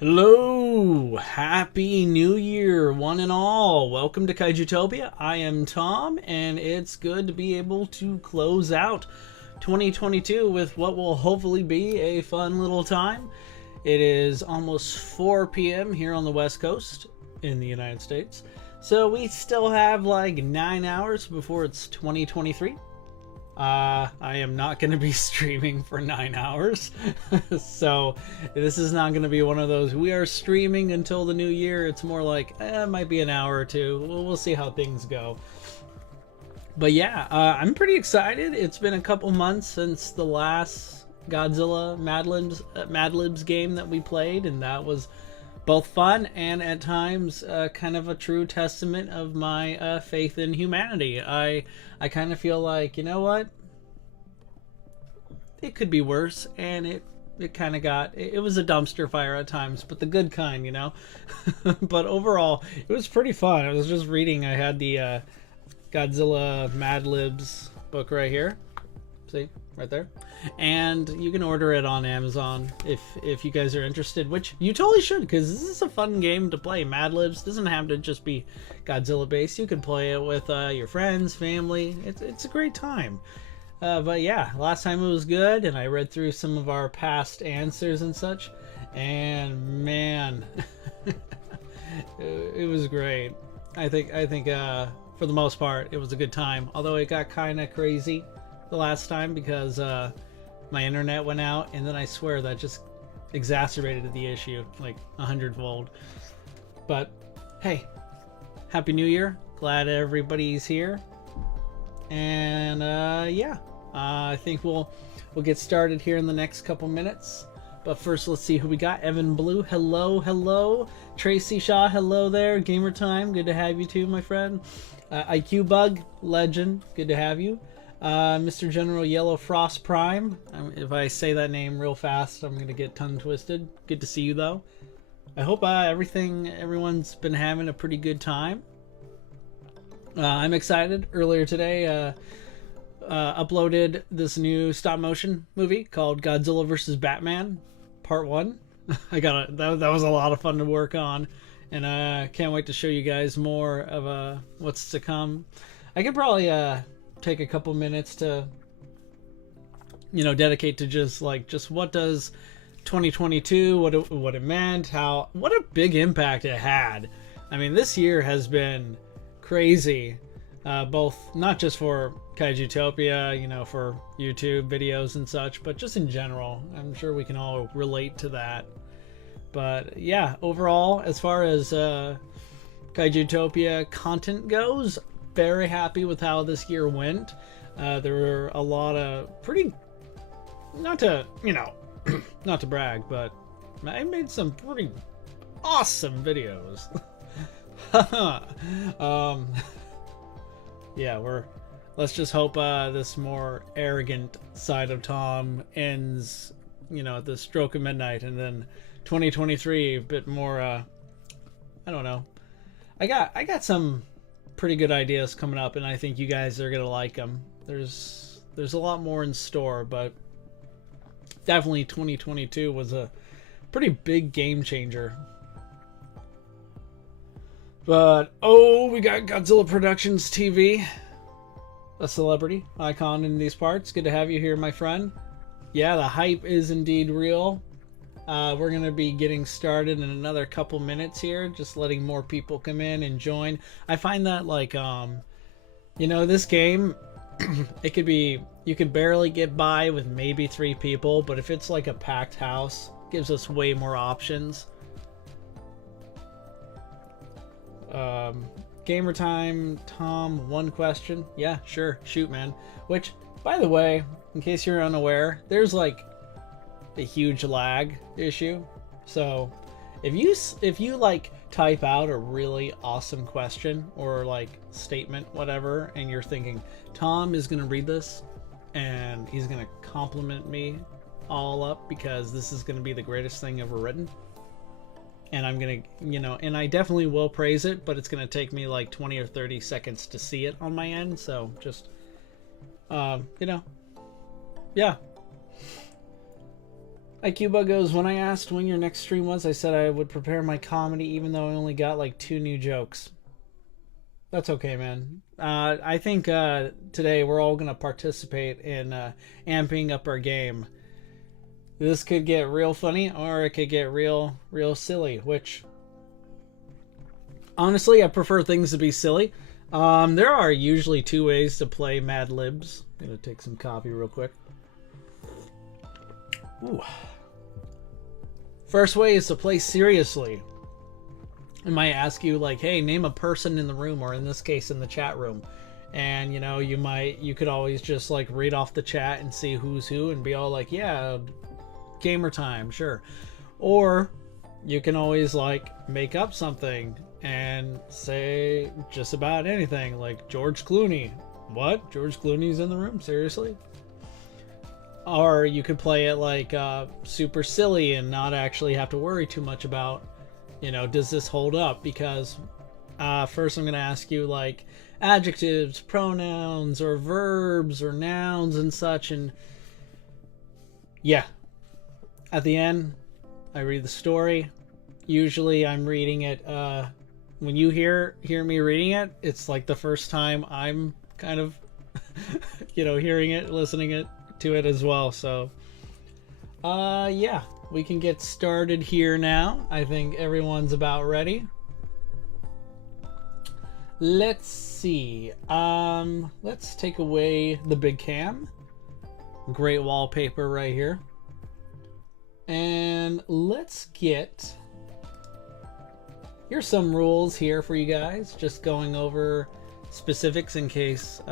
Hello! Happy New Year, one and all. Welcome to Kaijutopia. I am Tom, and it's good to be able to close out 2022 with what will hopefully be a fun little time. It is almost 4 p.m. here on the West Coast in the United States, so we still have like 9 hours before it's 2023. I am not going to be streaming for 9 hours. So this is not going to be one of those, we are streaming until the new year. It's more like, it might be an hour or two. We'll see how things go. But yeah, I'm pretty excited. It's been a couple months since the last Godzilla Mad Libs game that we played, and that was both fun and at times kind of a true testament of my faith in humanity. I kind of feel like, you know what? It could be worse, and it kind of it was a dumpster fire at times, but the good kind, you know? But overall, it was pretty fun. I was just reading, I had the Godzilla Mad Libs book right here. See? Right there. And you can order it on Amazon if you guys are interested, which you totally should, because this is a fun game to play. Mad Libs doesn't have to just be Godzilla based. You can play it with your friends, family. It's a great time. But yeah, last time it was good, and I read through some of our past answers and such, and man, it was great. I think for the most part it was a good time, although it got kind of crazy the last time because my internet went out, and then I swear that just exacerbated the issue like 100-fold. But hey, happy new year, glad everybody's here. And yeah, I think we'll get started here in the next couple minutes. But first, let's see who we got. Evan Blue, hello. Tracy Shaw, hello there. Gamer Time, good to have you too, my friend. IQ Bug, legend, good to have you. Mr. General Yellow Frost Prime. If I say that name real fast, I'm gonna get tongue twisted. Good to see you though. I hope everyone's been having a pretty good time. I'm excited. Earlier today, uploaded this new stop motion movie called Godzilla vs. Batman Part 1. That was a lot of fun to work on, and I can't wait to show you guys more of what's to come. I could probably take a couple minutes to dedicate to just what does 2022, what it meant, what a big impact it had. I mean, this year has been crazy, both not just for Kaijutopia, for YouTube videos and such, but just in general. I'm sure we can all relate to that. But yeah, overall, as far as Kaijutopia content goes, very happy with how this year went. There were a lot of pretty, not to not to brag, but I made some pretty awesome videos. Yeah, let's just hope this more arrogant side of Tom ends at the stroke of midnight, and then 2023 a bit more I don't know. I got some pretty good ideas coming up, and I think you guys are gonna like them. There's a lot more in store, but definitely 2022 was a pretty big game changer. But we got Godzilla Productions TV, a celebrity icon in these parts. Good to have you here, my friend. Yeah, the hype is indeed real. We're going to be getting started in another couple minutes here, just letting more people come in and join. I find that this game, you could barely get by with maybe 3 people, but if it's like a packed house, it gives us way more options. Gamer Time, Tom, one question. Yeah, sure, shoot, man. Which, by the way, in case you're unaware, there's like a huge lag issue. So if you like type out a really awesome question or like statement, whatever, and you're thinking Tom is gonna read this and he's gonna compliment me all up because this is gonna be the greatest thing ever written, and I'm gonna and I definitely will praise it, but it's gonna take me like 20 or 30 seconds to see it on my end. So just yeah. Cuba goes, when I asked when your next stream was, I said I would prepare my comedy even though I only got like 2 new jokes. That's okay, man. I think today we're all going to participate in amping up our game. This could get real funny or it could get real silly, which honestly I prefer things to be silly. There are usually 2 ways to play Mad Libs. I'm going to take some coffee real quick. Ooh. First way is to play seriously. It might ask you like, hey, name a person in the room, or in this case in the chat room. And you know, you could always just like read off the chat and see who's who and be all like, yeah, gamer time, sure. Or you can always like make up something and say just about anything, like George Clooney. What? George Clooney's in the room? Seriously? Or you could play it like super silly and not actually have to worry too much about, you know, does this hold up? Because first I'm going to ask you like adjectives, pronouns, or verbs, or nouns and such. And yeah, at the end, I read the story. Usually I'm reading it. When you hear me reading it, it's like the first time I'm kind of, you know, hearing it, listening to it as well. So, yeah, we can get started here now. I think everyone's about ready. Let's see. Let's take away the big cam. Great wallpaper right here. And let's get... Here's some rules here for you guys. Just going over specifics in case,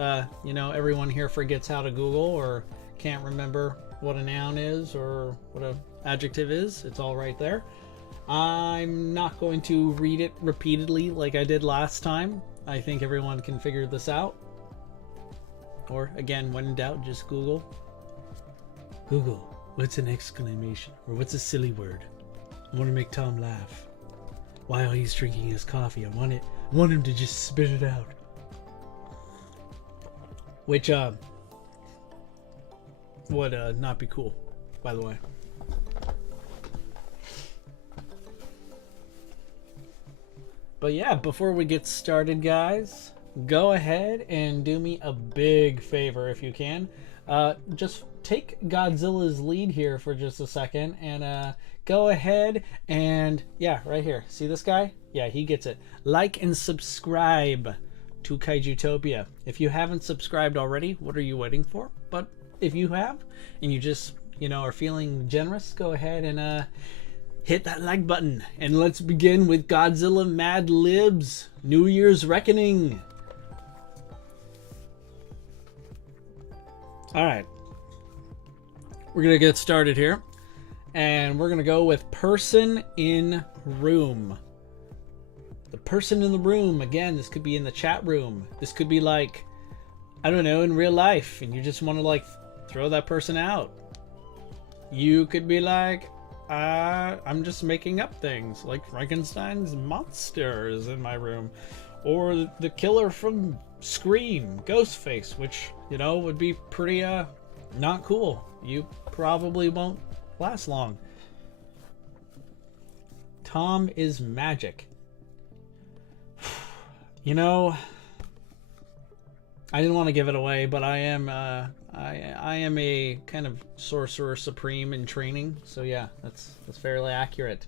you know, everyone here forgets how to Google or can't remember what a noun is or what an adjective is. It's all right there. I'm not going to read it repeatedly like I did last time. I think everyone can figure this out. Or again, when in doubt, just Google. Google, what's an exclamation? Or what's a silly word? I want to make Tom laugh while he's drinking his coffee. I want him to just spit it out. Which would not be cool, by the way. But yeah, before we get started, guys, go ahead and do me a big favor if you can. Just take Godzilla's lead here for just a second and go ahead and, yeah, right here. See this guy? Yeah, he gets it. Like and subscribe to Kaijutopia. If you haven't subscribed already, what are you waiting for? But if you have, and you just, you know, are feeling generous, go ahead and hit that like button. And let's begin with Godzilla Mad Libs New Year's Reckoning. Alright. We're going to get started here. And we're going to go with person in room. The person in the room. Again, this could be in the chat room. This could be like, I don't know, in real life. And you just want to like throw that person out. You could be like, I'm just making up things. Like Frankenstein's monster is in my room. Or the killer from Scream, Ghostface, which, you know, would be pretty not cool. You probably won't last long. Tom is magic. You know, I didn't want to give it away, but I am I am a kind of sorcerer supreme in training, so yeah, that's fairly accurate.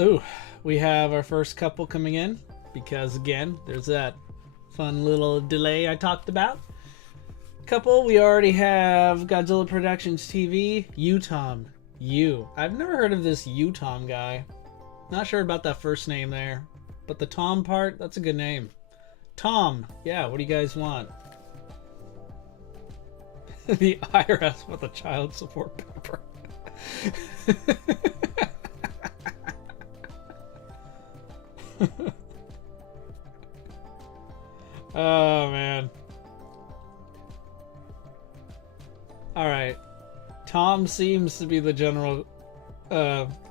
Ooh, we have our first couple coming in because again, there's that fun little delay I talked about. Couple, we already have Godzilla Productions TV, Tom. I've never heard of this Tom guy. Not sure about that first name there, but the Tom part, that's a good name. Tom, yeah, what do you guys want? The IRS with a child support paper. Oh, man. Alright. Tom seems to be the general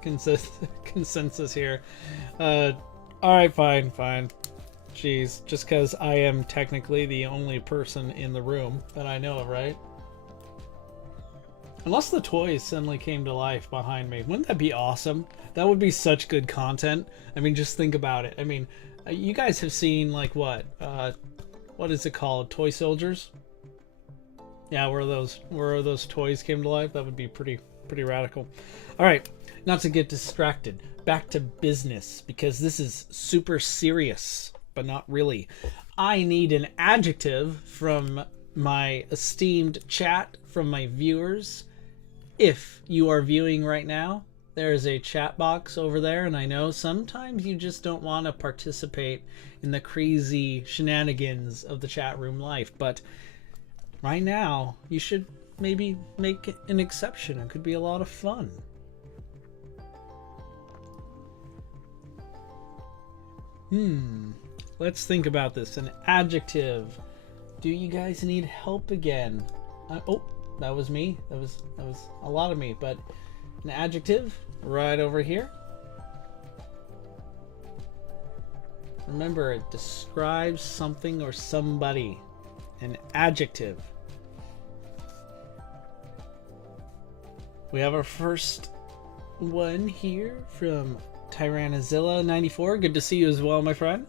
consensus here. Alright, fine. Jeez, just because I am technically the only person in the room that I know of, right? Unless the toys suddenly came to life behind me. Wouldn't that be awesome? That would be such good content. I mean, just think about it. I mean, you guys have seen, like, what is it called? Toy Soldiers? Yeah, where those toys came to life? That would be pretty radical. All right, not to get distracted. Back to business, because this is super serious, but not really. I need an adjective from my esteemed chat, from my viewers. If you are viewing right now, there is a chat box over there, and I know sometimes you just don't want to participate in the crazy shenanigans of the chat room life, but right now you should maybe make an exception. It could be a lot of fun. Let's think about this. An adjective. Do you guys need help again? Oh, that was me. That was a lot of me, but an adjective right over here. Remember, it describes something or somebody. An adjective. We have our first one here from Tyrannozilla94. Good to see you as well, my friend.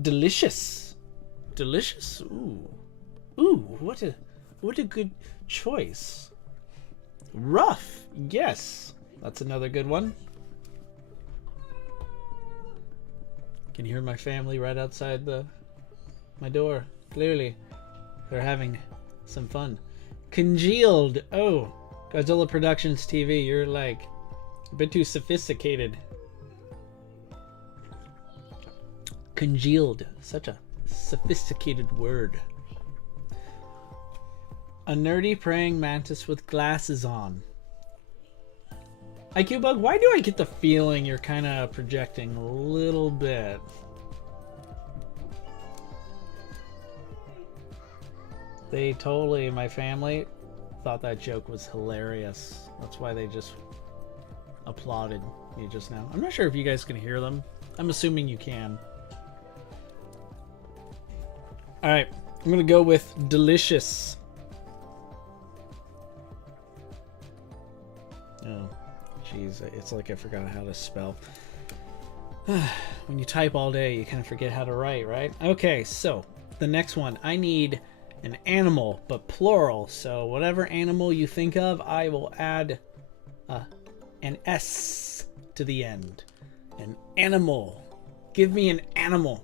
Delicious. Delicious? Ooh, what a good choice. Rough. Yes. That's another good one. Can hear my family right outside my door. Clearly, they're having some fun. Congealed. Oh, Godzilla Productions TV. You're like a bit too sophisticated. Congealed. Such a sophisticated word. A nerdy praying mantis with glasses on. IQ Bug, why do I get the feeling you're kind of projecting a little bit? They totally, my family, thought that joke was hilarious. That's why they just applauded me just now. I'm not sure if you guys can hear them. I'm assuming you can. Alright, I'm gonna go with delicious. Oh, jeez, it's like I forgot how to spell. When you type all day, you kind of forget how to write, right? Okay, so the next one, I need an animal, but plural. So whatever animal you think of, I will add an S to the end. An animal. Give me an animal.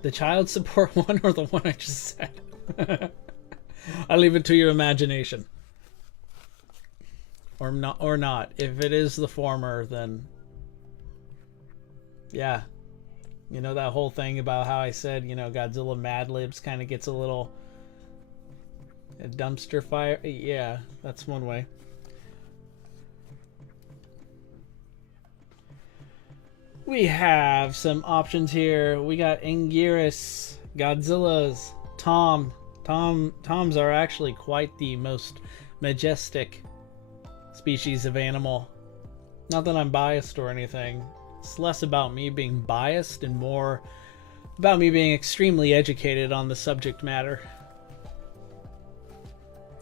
The child support one or the one I just said? I'll leave it to your imagination. Or not. If it is the former, then yeah. You know that whole thing about how I said, you know, Godzilla Mad Libs kind of gets a little dumpster fire. Yeah, that's one way. We have some options here. We got Anguirus, Godzilla's, Toms are actually quite the most majestic species of animal. Not that I'm biased or anything. It's less about me being biased and more about me being extremely educated on the subject matter.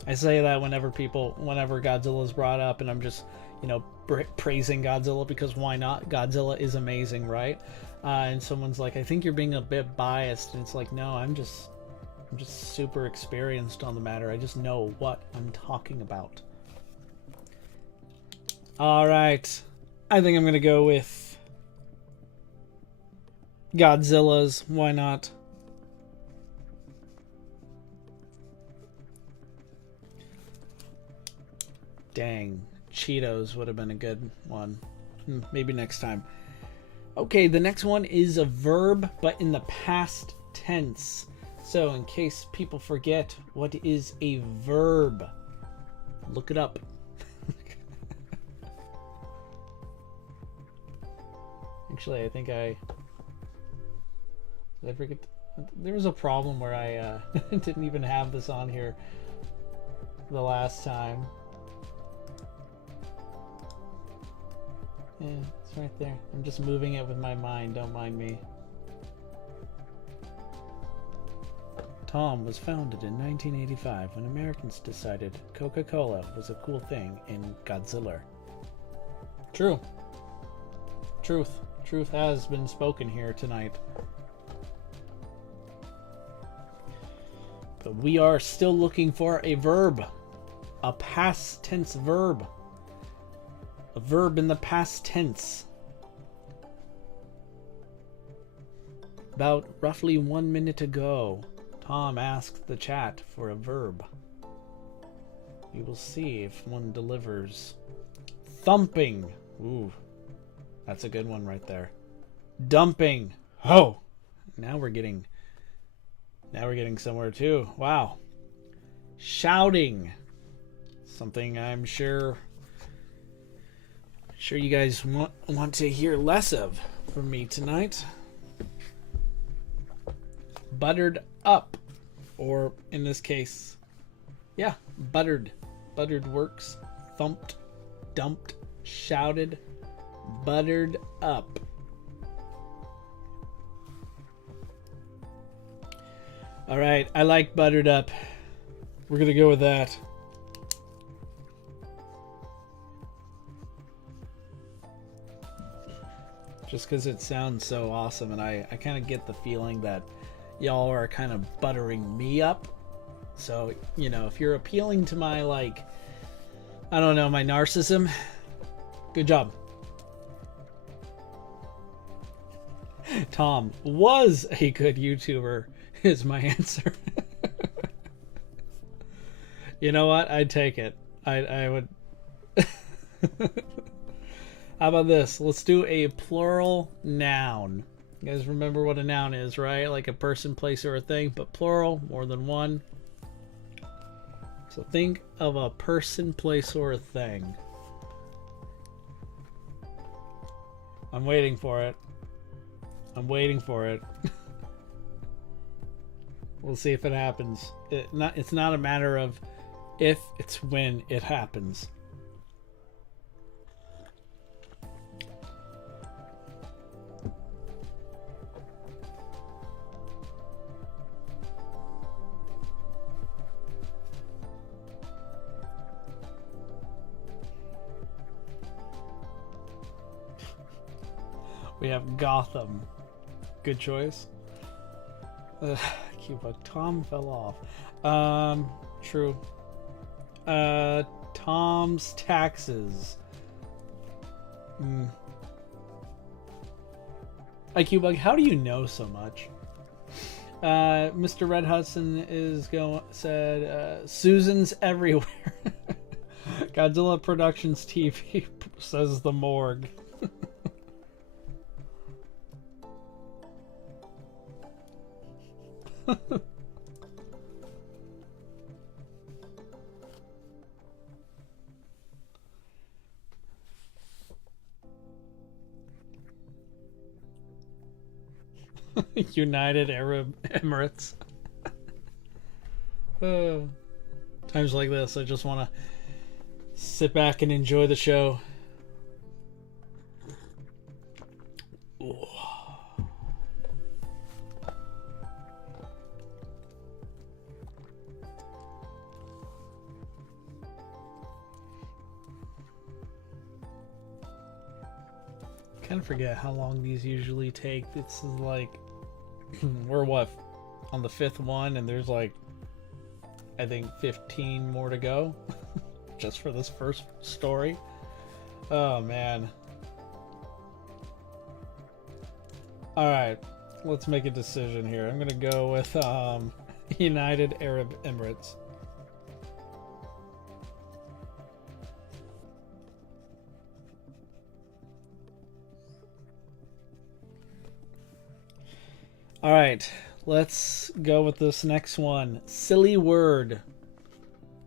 I say that whenever Godzilla's brought up, and I'm just, you know, praising Godzilla because why not? Godzilla is amazing, right? And someone's like, I think you're being a bit biased, and it's like, no, I'm just super experienced on the matter. I just know what I'm talking about. All right, I think I'm gonna go with Godzilla's. Why not? Dang, Cheetos would have been a good one. Maybe next time. Okay, the next one is a verb, but in the past tense. So in case people forget, what is a verb? Look it up. Actually, I think did I forget? There was a problem where I didn't even have this on here the last time. Yeah, it's right there. I'm just moving it with my mind. Don't mind me. Tom was founded in 1985 when Americans decided Coca-Cola was a cool thing in Godzilla. True. Truth. Truth has been spoken here tonight. But we are still looking for a verb. A past tense verb. A verb in the past tense. About roughly 1 minute ago, Tom asked the chat for a verb. We will see if one delivers. Thumping. Ooh, that's a good one right there. Dumping. Oh, now we're getting somewhere too. Wow. Shouting. Something I'm sure you guys want to hear less of from me tonight. Buttered up, or in this case, yeah, buttered. Buttered works. Thumped, dumped, shouted, buttered up. All right, I like buttered up. We're gonna go with that. Just because it sounds so awesome, and I kind of get the feeling that y'all are kind of buttering me up. So, you know, if you're appealing to my, like, I don't know, my narcissism, good job. Tom was a good YouTuber, is my answer. You know what? I'd take it. I would. How about this? Let's do a plural noun. You guys remember what a noun is, right? Like a person, place, or a thing, but plural, more than one. So think of a person, place, or a thing. I'm waiting for it. I'm waiting for it. We'll see if it happens. It's not a matter of if, it's when it happens. We have Gotham. Good choice. Cuba. Tom fell off. True. Tom's taxes. IQ how do you know so much? Mr. Red Hudson said Susan's everywhere. Godzilla Productions TV says the morgue. United Arab Emirates. Times like this, I just want to sit back and enjoy the show. Ooh. Kind of forget how long these usually take. This is like we're what on the 5th one, and there's like I think 15 more to go just for this first story. Oh man. All right, let's make a decision here. I'm gonna go with United Arab Emirates. All right, let's go with this next one. Silly word.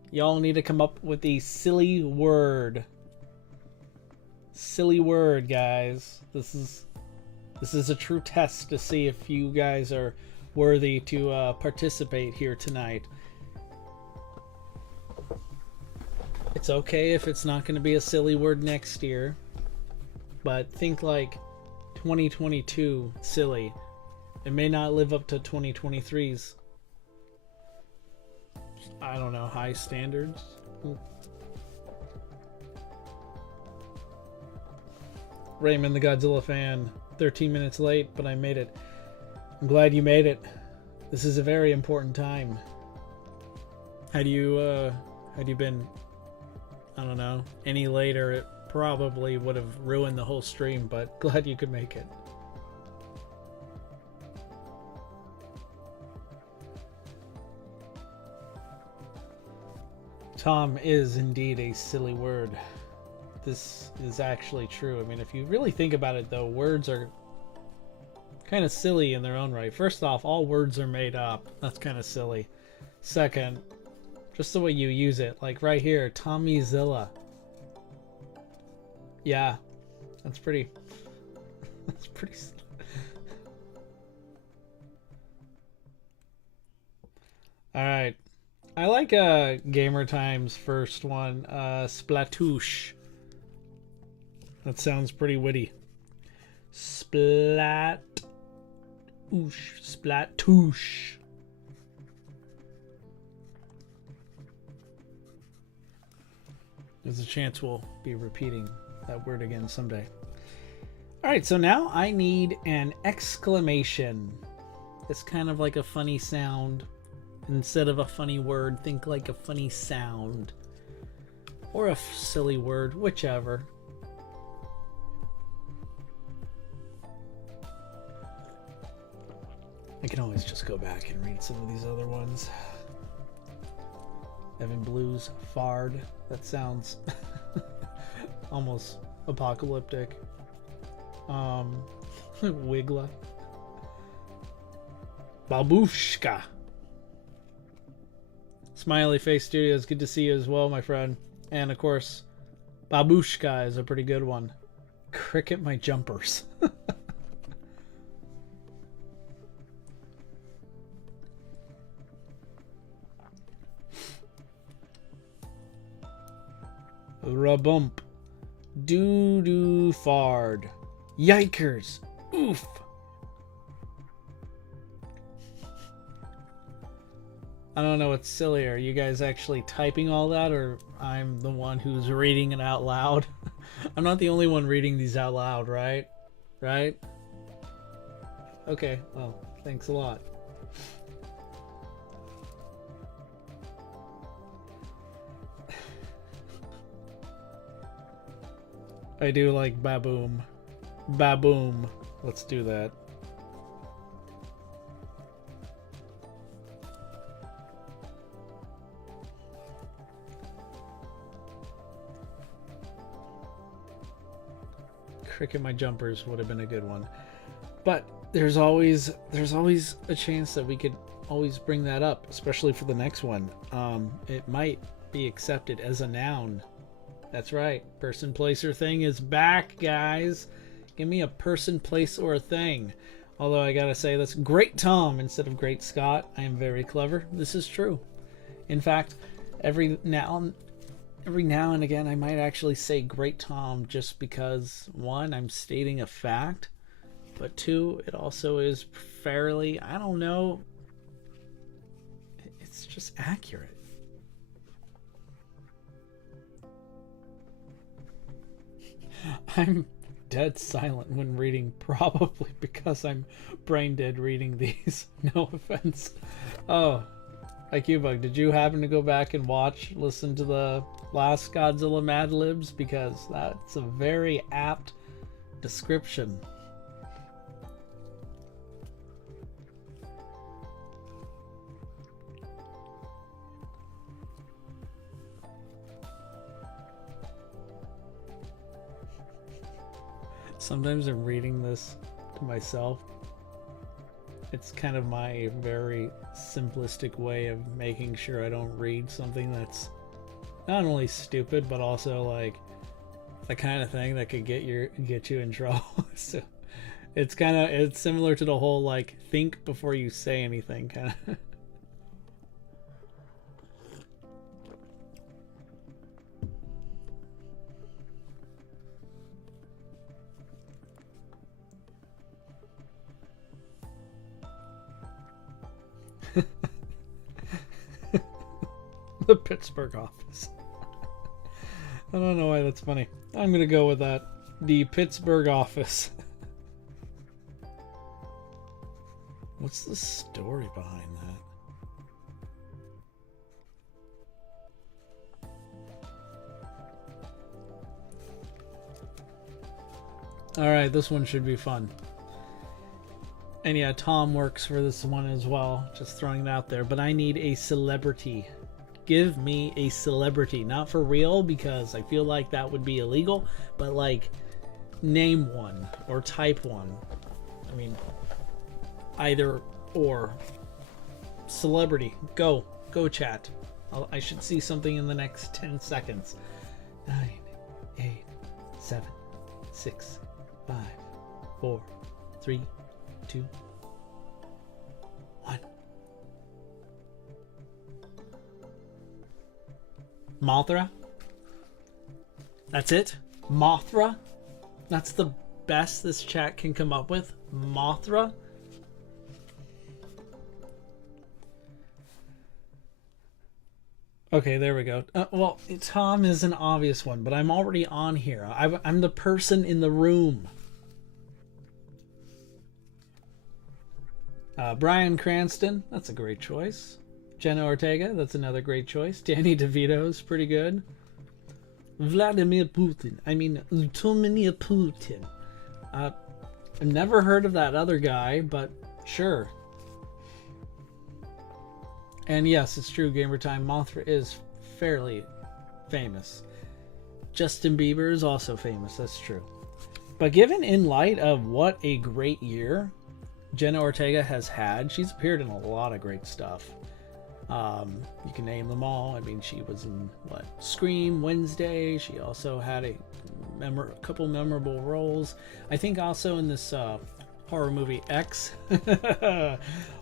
Y'all need to come up with a silly word. Silly word, guys. This is a true test to see if you guys are worthy to participate here tonight. It's okay if it's not going to be a silly word next year, but think like 2022 silly. It may not live up to 2023's I don't know, high standards. Raymond the Godzilla fan, 13 minutes late, but I made it. I'm glad you made it. This is a very important time. Had you been, I don't know, any later, it probably would have ruined the whole stream, but glad you could make it. Tom is indeed a silly word. This is actually true. I mean, if you really think about it, though, words are kind of silly in their own right. First off, all words are made up. That's kind of silly. Second, just the way you use it. Like right here, Tommyzilla. Yeah, that's pretty... That's pretty... Alright. I like Gamer Time's first one, Splatoosh. That sounds pretty witty. Splatoosh. Splatoosh. There's a chance we'll be repeating that word again someday. Alright, so now I need an exclamation. It's kind of like a funny sound. Instead of a funny word, think like a funny sound. Or a silly word, whichever. I can always just go back and read some of these other ones. Evan Blues, Fard. That sounds almost apocalyptic. Wigla. Babushka. Smiley Face Studios, good to see you as well, my friend. And of course, Babushka is a pretty good one. Cricket my jumpers. Rabump. Doo-doo fard. Yikers. Oof. I don't know what's sillier. You guys actually typing all that, or I'm the one who's reading it out loud? I'm not the only one reading these out loud, right? Right? Okay, well, thanks a lot. I do like baboom. Baboom. Let's do that. Cricket my jumpers would have been a good one, but there's always a chance that we could always bring that up, especially for the next one. It might be accepted as a noun. That's right, person, place, or thing is back, guys. Give me a person, place, or a thing. Although I gotta say, that's Great Tom instead of Great Scott. I am very clever. This is true. In fact, every now and again, I might actually say Great Tom just because, one, I'm stating a fact, but two, it also is fairly, I don't know, it's just accurate. I'm dead silent when reading, probably because I'm brain dead reading these. No offense. Oh, IQBug, did you happen to go back and listen to the last Godzilla Mad Libs? Because that's a very apt description. Sometimes I'm reading this to myself. It's kind of my very simplistic way of making sure I don't read something that's not only stupid, but also like the kind of thing that could get you in trouble. So it's similar to the whole like think before you say anything kind of. The Pittsburgh office. I don't know why that's funny. I'm gonna go with that. The Pittsburgh office. What's the story behind that? Alright, this one should be fun. And yeah, Tom works for this one as well. Just throwing it out there. But I need a celebrity. Give me a celebrity. Not for real, because I feel like that would be illegal. But like, name one. Or type one. I mean, either or. Celebrity. Go. Go chat. I should see something in the next 10 seconds. 9, 8, 7, 6, 5, 4, 3, 2, 1. Mothra? That's it? Mothra? That's the best this chat can come up with? Mothra? Okay, there we go. Well, Tom is an obvious one, but I'm already on here. I'm the person in the room. Bryan Cranston, that's a great choice. Jenna Ortega, that's another great choice. Danny DeVito's pretty good. Vladimir Putin. I mean, Vladimir Putin. I've never heard of that other guy, but sure. And yes, it's true, Gamertime. Mothra is fairly famous. Justin Bieber is also famous, that's true. But given in light of what a great year Jenna Ortega has had, she's appeared in a lot of great stuff. You can name them all. I mean, she was in, what, Scream, Wednesday. She also had a couple memorable roles. I think also in this horror movie X.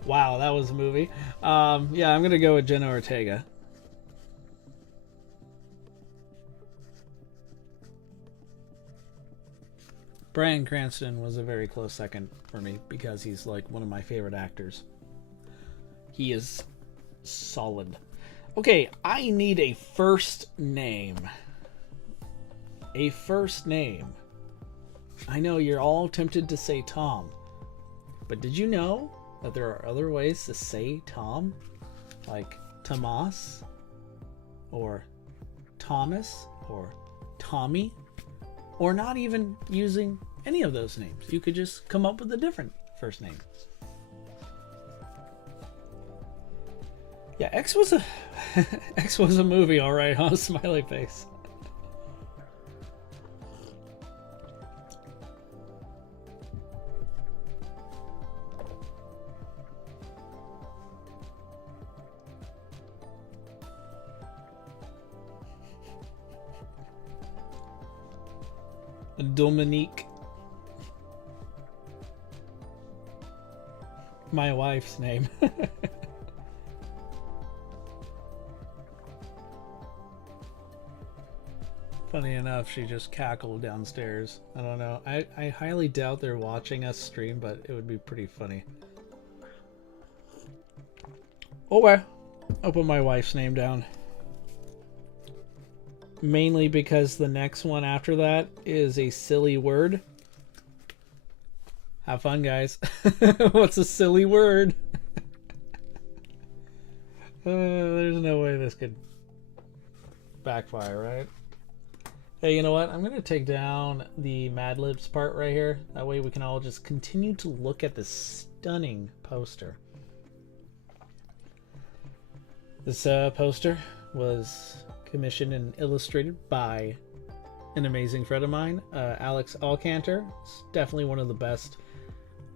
Wow, that was a movie. Yeah, I'm gonna go with Jenna Ortega. Bryan Cranston was a very close second for me because he's like one of my favorite actors. He is solid. Okay, I need a first name. A first name. I know you're all tempted to say Tom, but did you know that there are other ways to say Tom? Like Tomas, or Thomas, or Tommy, or not even using any of those names. You could just come up with a different first name. Yeah, X was a X was a movie, all right, huh? Smiley face. Dominique. My wife's name. Funny enough, she just cackled downstairs. I don't know. I highly doubt they're watching us stream, but it would be pretty funny. Oh well. I'll put my wife's name down. Mainly because the next one after that is a silly word. Have fun, guys. What's a silly word? There's no way this could backfire, right? Hey, you know what? I'm going to take down the Mad Libs part right here. That way we can all just continue to look at this stunning poster. This poster was commissioned and illustrated by an amazing friend of mine, Alex Alcantar. It's definitely one of the best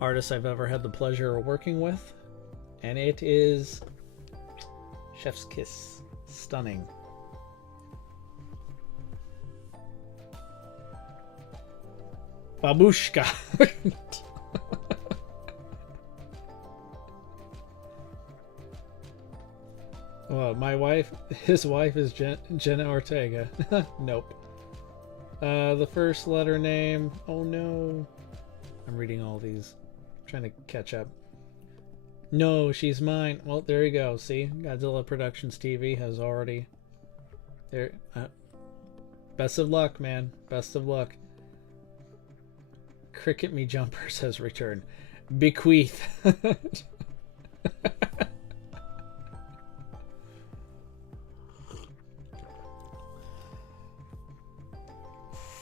artists I've ever had the pleasure of working with. And it is chef's kiss. Stunning. Babushka. Well, his wife is Jenna Ortega. Nope. The first letter name, oh no. I'm reading all these, trying to catch up. No, she's mine. Well, there you go. See, Godzilla Productions TV has already. There. Best of luck, man. Best of luck. Cricket Me Jumpers has returned. Bequeath.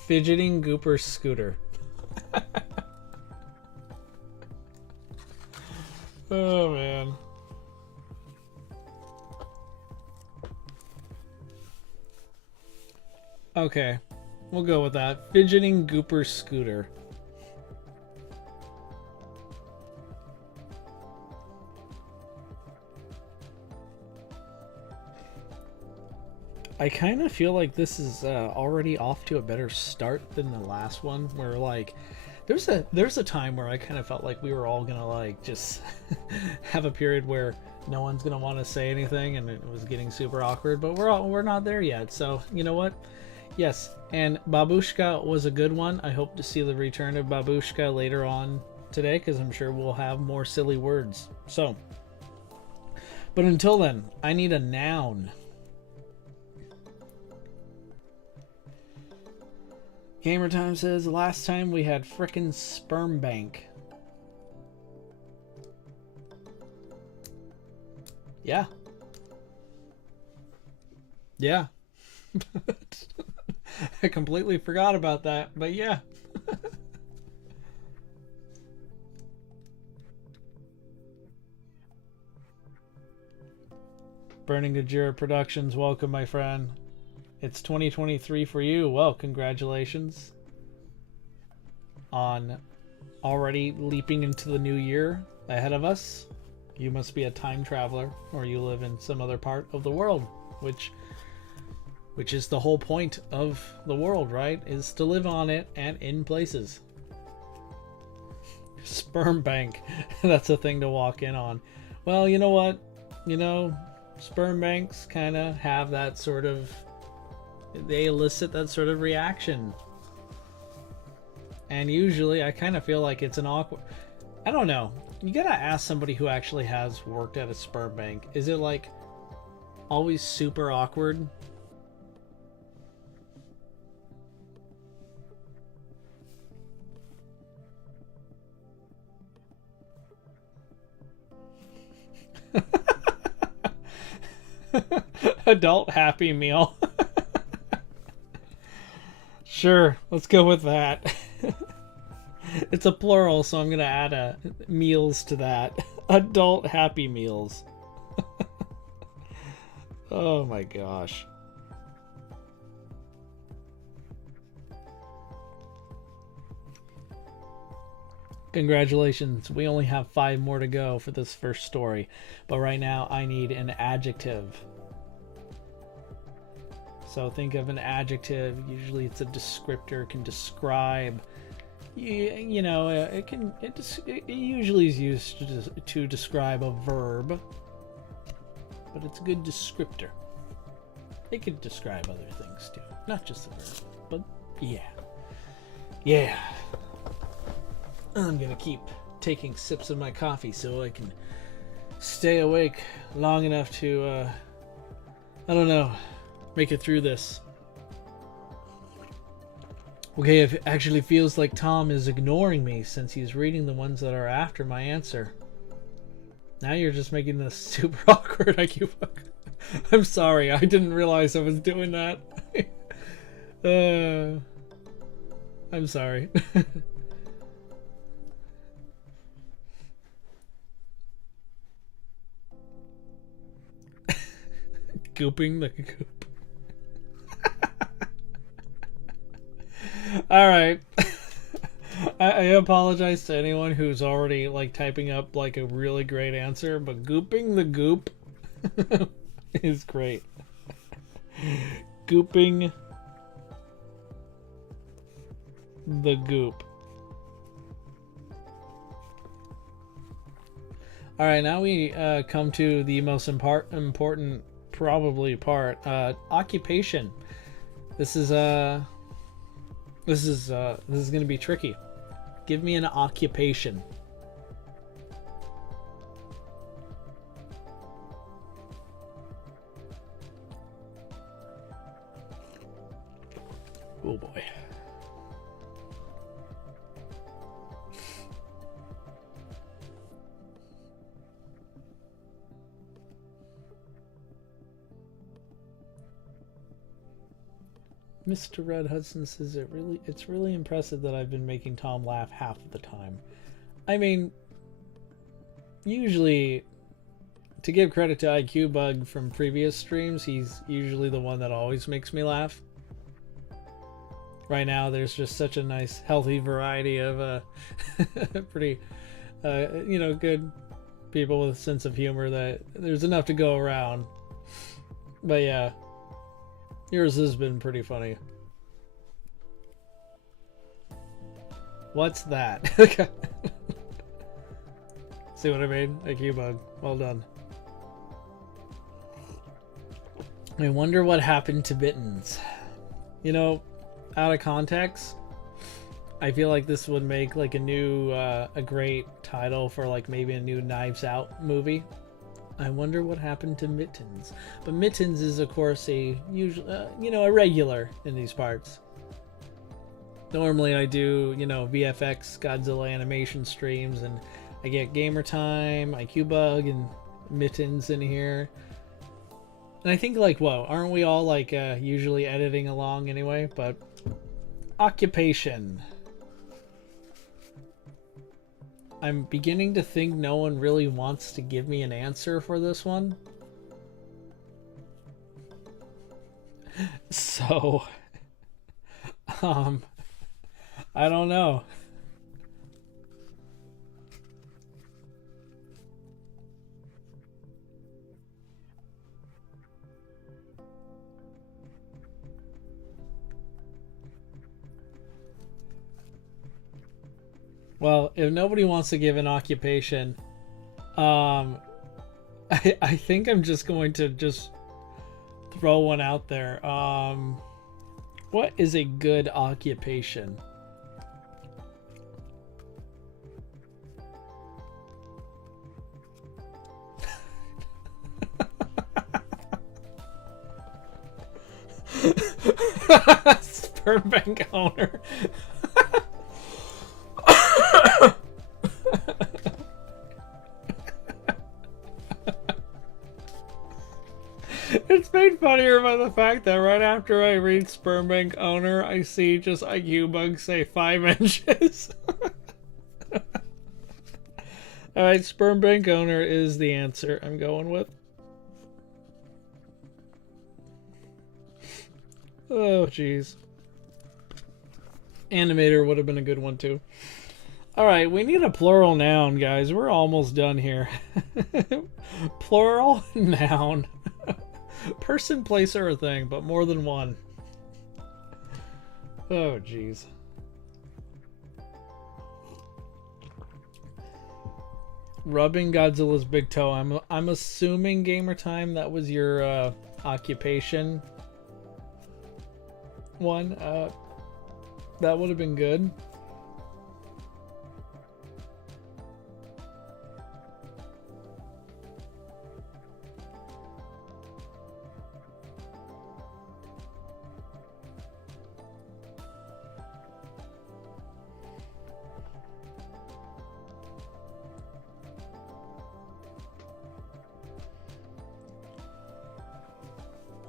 Fidgeting Gooper Scooter. Oh, man. Okay. We'll go with that. Fidgeting Gooper Scooter. I kind of feel like this is already off to a better start than the last one, where like there's a time where I kind of felt like we were all gonna like just have a period where no one's gonna want to say anything and it was getting super awkward, but we're not there yet. So you know what? Yes, and Babushka was a good one. I hope to see the return of Babushka later on today, because I'm sure we'll have more silly words. So, but until then, I need a noun. Gamer Time says, last time we had frickin' sperm bank. Yeah. Yeah. I completely forgot about that, but yeah. Burning Gajira Productions, welcome, my friend. It's 2023 for you. Well, congratulations on already leaping into the new year ahead of us. You must be a time traveler, or you live in some other part of the world, which is the whole point of the world, right? Is to live on it and in places. Sperm bank. That's a thing to walk in on. Well, you know what? You know, sperm banks kind of have that sort of... They elicit that sort of reaction. And usually I kind of feel like it's an awkward... I don't know. You gotta ask somebody who actually has worked at a sperm bank. Is it like always super awkward? Adult Happy Meal. Sure, let's go with that. It's a plural, so I'm gonna add a meals to that. Adult Happy Meals. Oh my gosh. Congratulations, we only have 5 more to go for this first story, but right now I need an adjective. So think of an adjective. Usually it's a descriptor, can describe. You know, it usually is used to describe a verb, but it's a good descriptor. It could describe other things too, not just a verb. But yeah. I'm gonna keep taking sips of my coffee so I can stay awake long enough to, I don't know, make it through this. Okay, it actually feels like Tom is ignoring me since he's reading the ones that are after my answer. Now you're just making this super awkward. I'm sorry, I didn't realize I was doing that. I'm sorry. Gooping the goop. Alright. I apologize to anyone who's already like typing up like a really great answer, but gooping the goop is great. Gooping the goop. Alright, now we come to the most important probably part. Occupation. This is gonna be tricky. Give me an occupation. Oh boy. Mr. Red Hudson says it's really impressive that I've been making Tom laugh half of the time. I mean, usually, to give credit to IQ Bug from previous streams, he's usually the one that always makes me laugh. Right now, there's just such a nice, healthy variety of pretty, you know, good people with a sense of humor that there's enough to go around. But yeah. Yours has been pretty funny. What's that? See what I mean? IQ Bug. Well done. I wonder what happened to Mittens. You know, out of context, I feel like this would make like a great title for like maybe a new Knives Out movie. I wonder what happened to Mittens. But Mittens is, of course, a regular in these parts. Normally, I do, you know, VFX Godzilla animation streams, and I get Gamer Time, IQ Bug, and Mittens in here. And I think, like, whoa, aren't we all like usually editing along anyway? But occupation. I'm beginning to think no one really wants to give me an answer for this one. So, I don't know. Well, if nobody wants to give an occupation, I think I'm just going to just throw one out there. What is a good occupation? Sperm bank owner. It's made funnier by the fact that right after I read sperm bank owner, I see just IQ Bug say 5 inches. Alright, sperm bank owner is the answer I'm going with. Oh, jeez. Animator would have been a good one, too. Alright, we need a plural noun, guys. We're almost done here. Plural noun. Person, place, or a thing, but more than one. Oh, jeez. Rubbing Godzilla's big toe. I'm assuming, Gamer Time, that was your occupation one. That would have been good.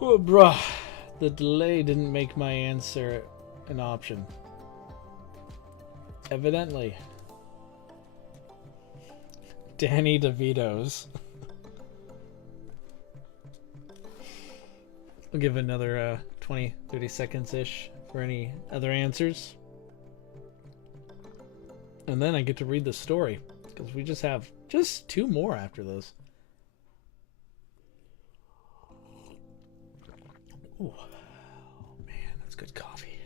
Oh, bruh. The delay didn't make my answer an option. Evidently. Danny DeVito's. I'll give another 20-30 seconds-ish for any other answers. And then I get to read the story, because we just have just 2 more after this. Ooh. Oh man, that's good coffee.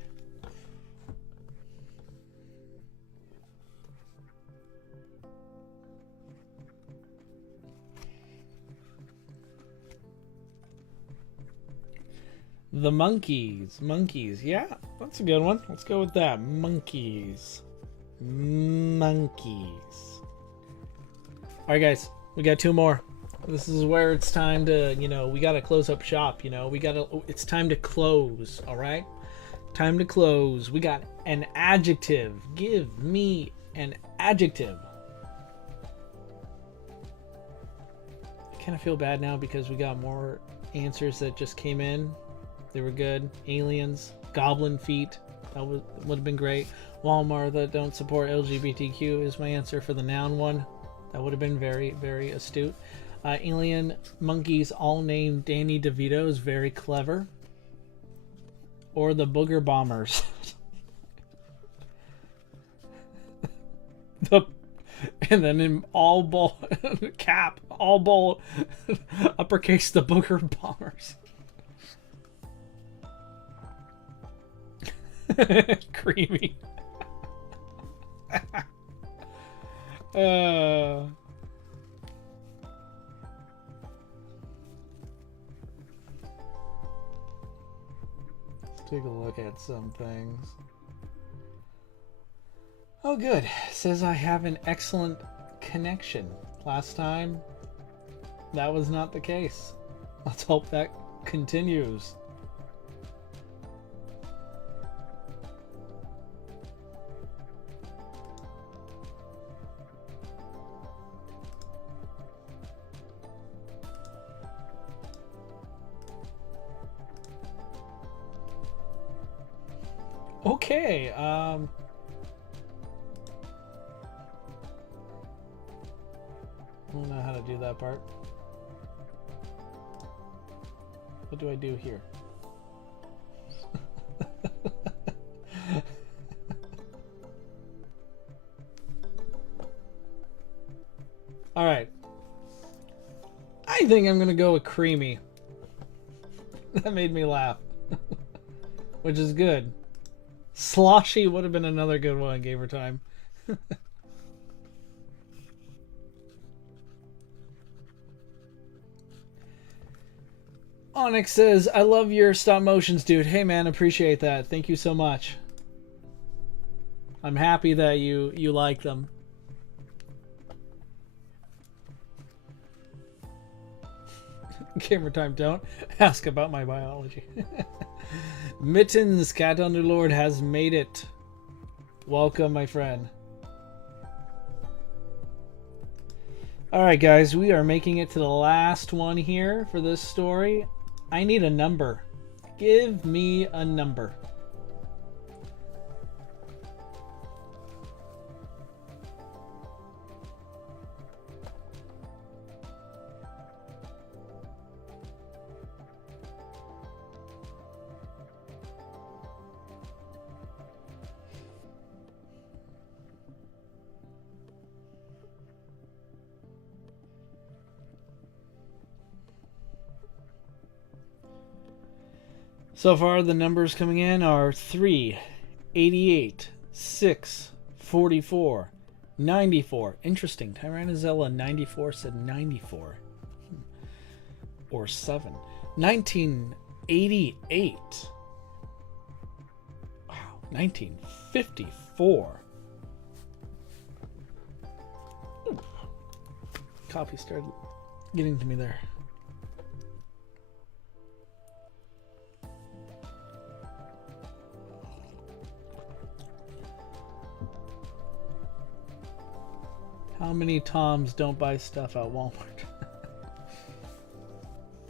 The monkeys. Monkeys. Yeah, that's a good one. Let's go with that. Monkeys. Monkeys. Alright, guys. We got 2 more. This is where it's time to, you know, we gotta close up shop, you know. It's time to close, alright? Time to close. We got an adjective. Give me an adjective. I kind of feel bad now because we got more answers that just came in. They were good. Aliens, goblin feet. That would have been great. Walmart that don't support LGBTQ is my answer for the noun one. That would have been very, very astute. Alien monkeys all named Danny DeVito is very clever. Or the booger bombers. And then in all ball cap, all ball uppercase, the booger bombers. Creamy. Let's take a look at some things. Oh, good. Says I have an excellent connection. Last time, that was not the case. Let's hope that continues. Okay, I don't know how to do that part. What do I do here? All right. I think I'm going to go with creamy. That made me laugh. Which is good. Sloshy would have been another good one. Gave her time. Onyx says, I love your stop motions, dude. Hey, man, appreciate that. Thank you so much. I'm happy that you like them. Gamer time, don't ask about my biology. Mittens, Cat Underlord has made it. Welcome, my friend. Alright, guys, we are making it to the last one here for this story. I need a number. Give me a number. So far, the numbers coming in are 3, 88, 6, 44, 94. Interesting. Tyrannozella 94 said 94. Or 7. 1988. Wow. 1954. Ooh. Coffee started getting to me there. How many Toms don't buy stuff at Walmart?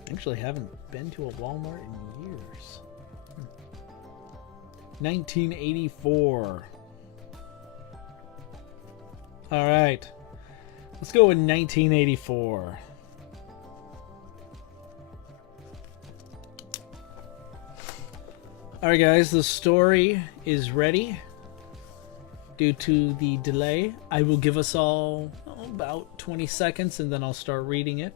Actually, haven't been to a Walmart in years. 1984. All right. Let's go with 1984. All right, guys. The story is ready. Due to the delay, I will give us all about 20 seconds and then I'll start reading it.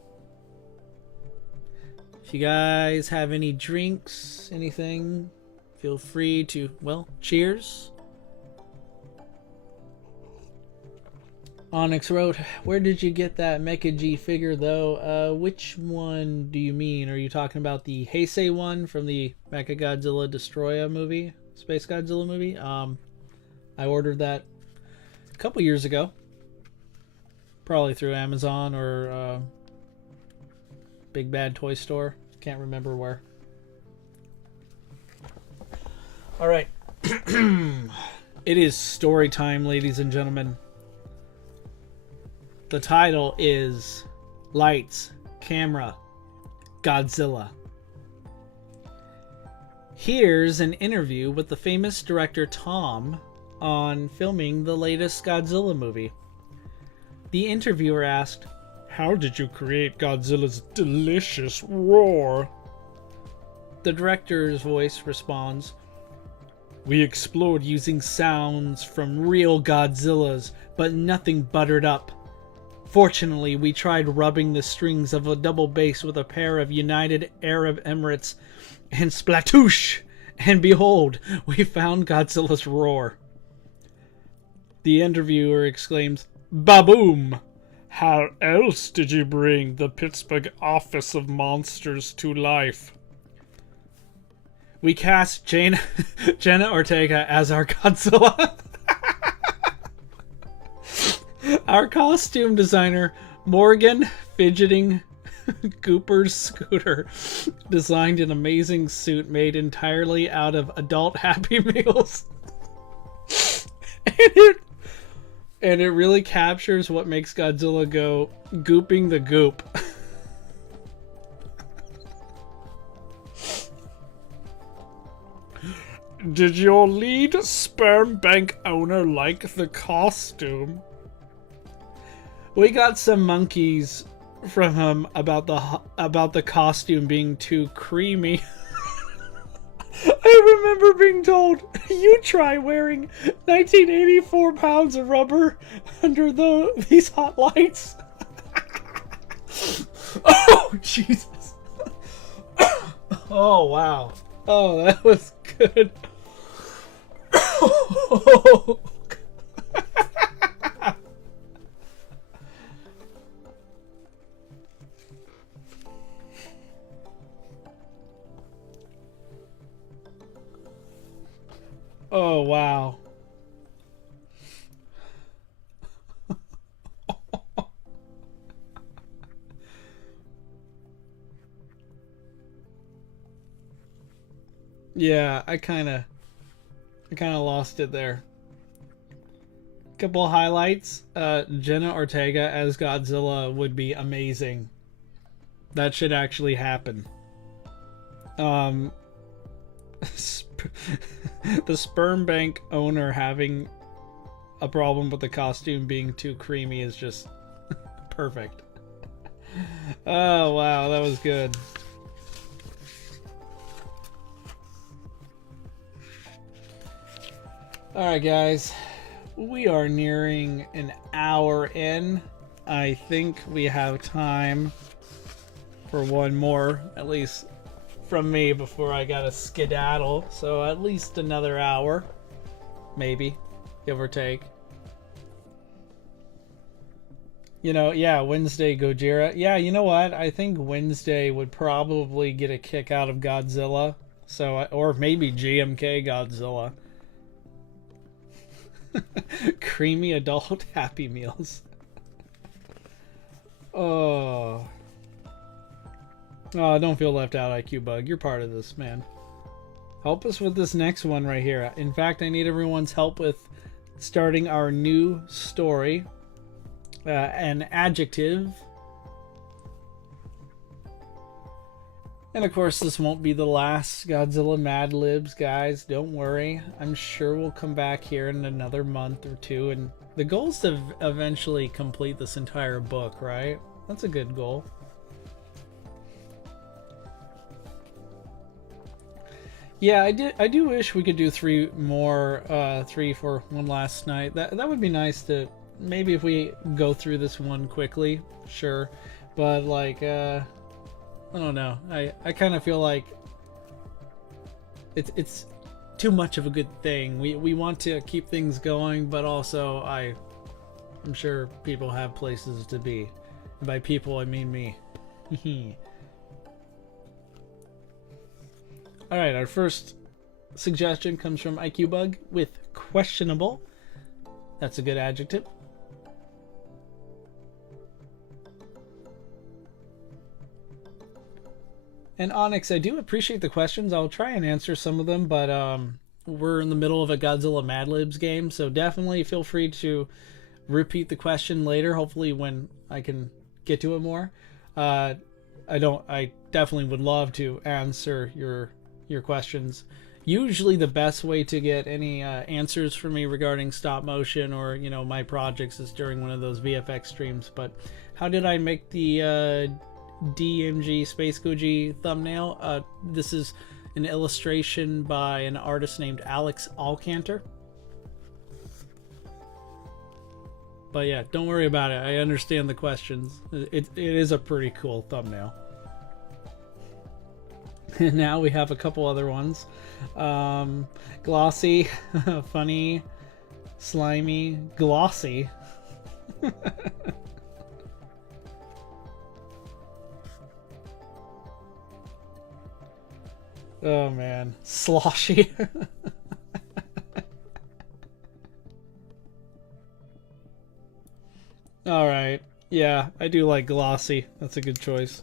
If you guys have any drinks, anything, feel free to, well, cheers. Onyx wrote, where did you get that Mecha G figure though? Which one do you mean? Are you talking about the Heisei one from the Mecha Godzilla Destroya movie? Space Godzilla movie? I ordered that a couple years ago. Probably through Amazon or Big Bad Toy Store. Can't remember where. All right. It is story time, ladies and gentlemen. The title is Lights, Camera, Godzilla. Here's an interview with the famous director Tom on filming the latest Godzilla movie. The interviewer asked, "How did you create Godzilla's delicious roar?" The director's voice responds, "We explored using sounds from real Godzillas, but nothing buttered up. Fortunately, we tried rubbing the strings of a double bass with a pair of United Arab Emirates, and splatoosh! And behold, we found Godzilla's roar." The interviewer exclaims, "Baboom! How else did you bring the Pittsburgh Office of Monsters to life?" "We cast Jenna Ortega as our Godzilla." "Our costume designer, Morgan Fidgeting Cooper's Scooter, designed an amazing suit made entirely out of adult Happy Meals." And it really captures what makes Godzilla go gooping the goop. "Did your lead sperm bank owner like the costume?" "We got some monkeys from him about the costume being too creamy." "I remember being told, you try wearing 1984 pounds of rubber under these hot lights." Oh, Jesus. Oh, wow. Oh, that was good. Oh. Oh, wow. Yeah, I kind of lost it there. Couple of highlights. Jenna Ortega as Godzilla would be amazing. That should actually happen. The sperm bank owner having a problem with the costume being too creamy is just perfect. Oh, wow, that was good. Alright, guys. We are nearing an hour in. I think we have time for one more, at least from me, before I gotta skedaddle. So at least another hour, maybe, give or take. You know, yeah, Wednesday Gojira. Yeah, you know what? I think Wednesday would probably get a kick out of Godzilla. So, or maybe GMK Godzilla. Creamy adult Happy Meals. Oh. Oh, don't feel left out, IQ Bug. You're part of this, man. Help us with this next one right here. In fact, I need everyone's help with starting our new story. An adjective. And of course, this won't be the last Godzilla Mad Libs, guys. Don't worry. I'm sure we'll come back here in another month or two. And the goal is to eventually complete this entire book, right? That's a good goal. Yeah, I do wish we could do three for one last night. That would be nice to, maybe if we go through this one quickly, sure. But like, I don't know. I kind of feel like it's too much of a good thing. We want to keep things going, but also I'm sure people have places to be. And by people, I mean me. All right, our first suggestion comes from IQ Bug with questionable. That's a good adjective. And Onyx, I do appreciate the questions. I'll try and answer some of them, but we're in the middle of a Godzilla Mad Libs game, so definitely feel free to repeat the question later. Hopefully, when I can get to it more. I definitely would love to answer your questions. Usually, the best way to get any answers from me regarding stop motion or my projects is during one of those VFX streams. But how did I make the DMG Space Goji thumbnail? This is an illustration by an artist named Alex Alcantor. But yeah, don't worry about it. I understand the questions. It is a pretty cool thumbnail. And now we have a couple other ones. Glossy, funny, slimy, glossy. Oh man, sloshy. All right, yeah, I do like glossy. That's a good choice.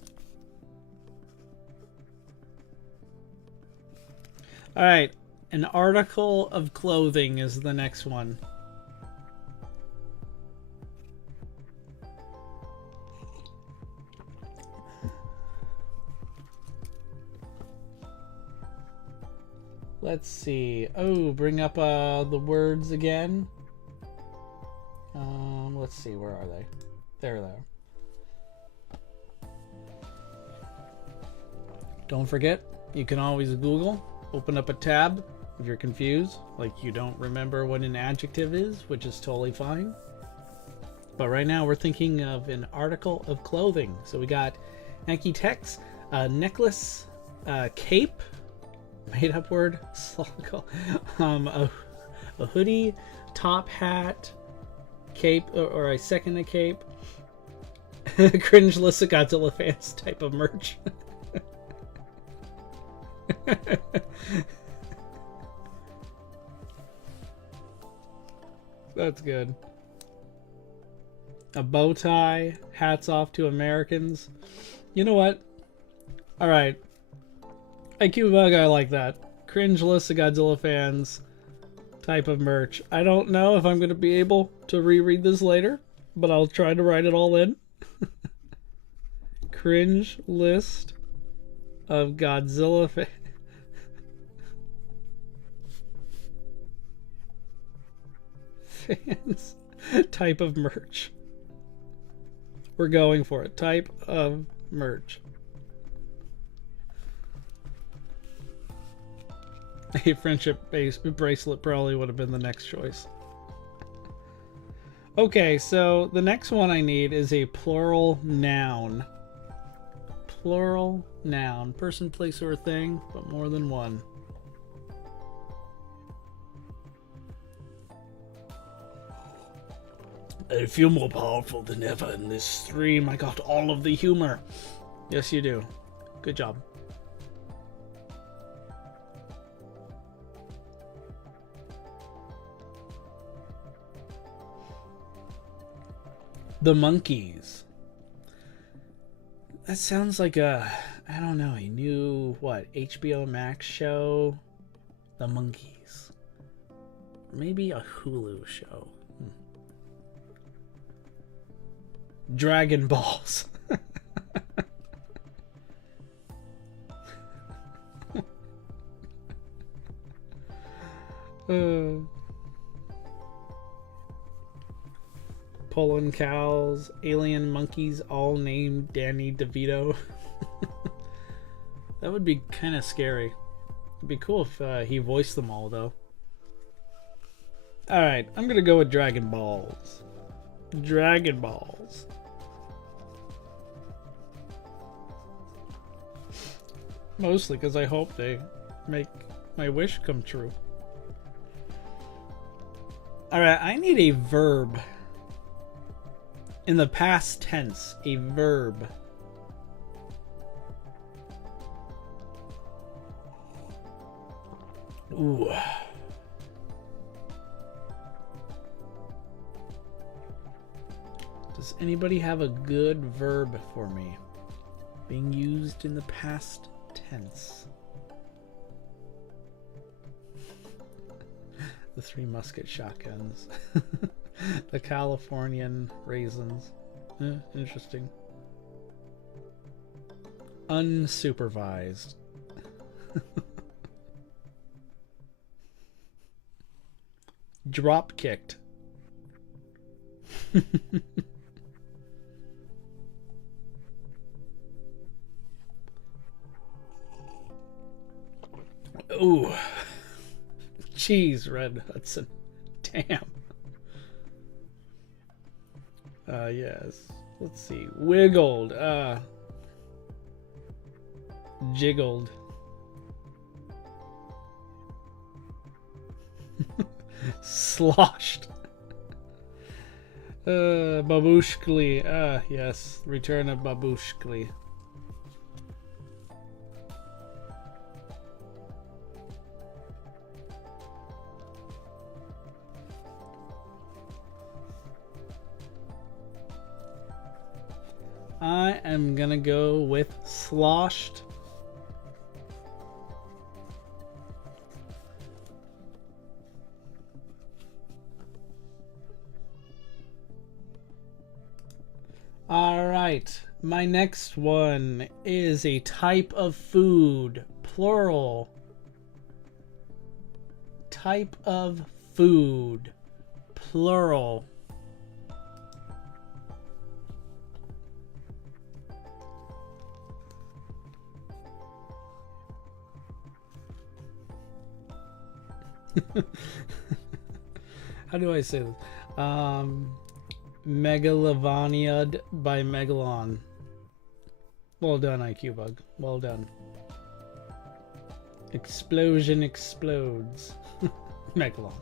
All right, an article of clothing is the next one. Let's see. Oh, bring up the words again. Let's see. Where are they? There they are. Don't forget, you can always Google. Open up a tab if you're confused, like you don't remember what an adjective is, which is totally fine. But right now we're thinking of an article of clothing. So we got Nike Techs, necklace, cape, made up word, a hoodie, top hat, cape, or I second a cape, cringe list of Godzilla fans type of merch. That's good. A bow tie, hats off to Americans. You know what? Alright. IQ Bug, I like that. Cringe list of Godzilla fans type of merch. I don't know if I'm going to be able to reread this later, but I'll try to write it all in. Cringe list of Godzilla fans type of merch. We're going for it. Type of merch. A friendship bracelet probably would have been the next choice. Okay, so the next one I need is a plural noun. Plural noun. Person, place, or thing, but more than one. I feel more powerful than ever in this stream. I got all of the humor. Yes, you do. Good job. The Monkeys. That sounds like a, I don't know, a new, what, HBO Max show? The Monkeys. Maybe a Hulu show. Dragon Balls. Pulling cows, alien monkeys, all named Danny DeVito. That would be kind of scary. It'd be cool if he voiced them all, though. Alright, I'm gonna go with Dragon Balls. Dragon Balls. Mostly because I hope they make my wish come true. Alright, I need a verb. In the past tense, a verb. Ooh. Does anybody have a good verb for me? Being used in the past tense. The Three Musket shotguns. The Californian raisins. Interesting. Unsupervised. Drop kicked. Ooh. Jeez, Red Hudson. Damn. Yes. Let's see. Wiggled. Jiggled. Sloshed. Babushkli. Yes. Return of Babushkli. I am gonna go with sloshed. All right, my next one is a type of food, plural. Type of food, plural. How do I say this? Megalovaniad by Megalon. Well done, IQ Bug. Well done. Explosion explodes. Megalon.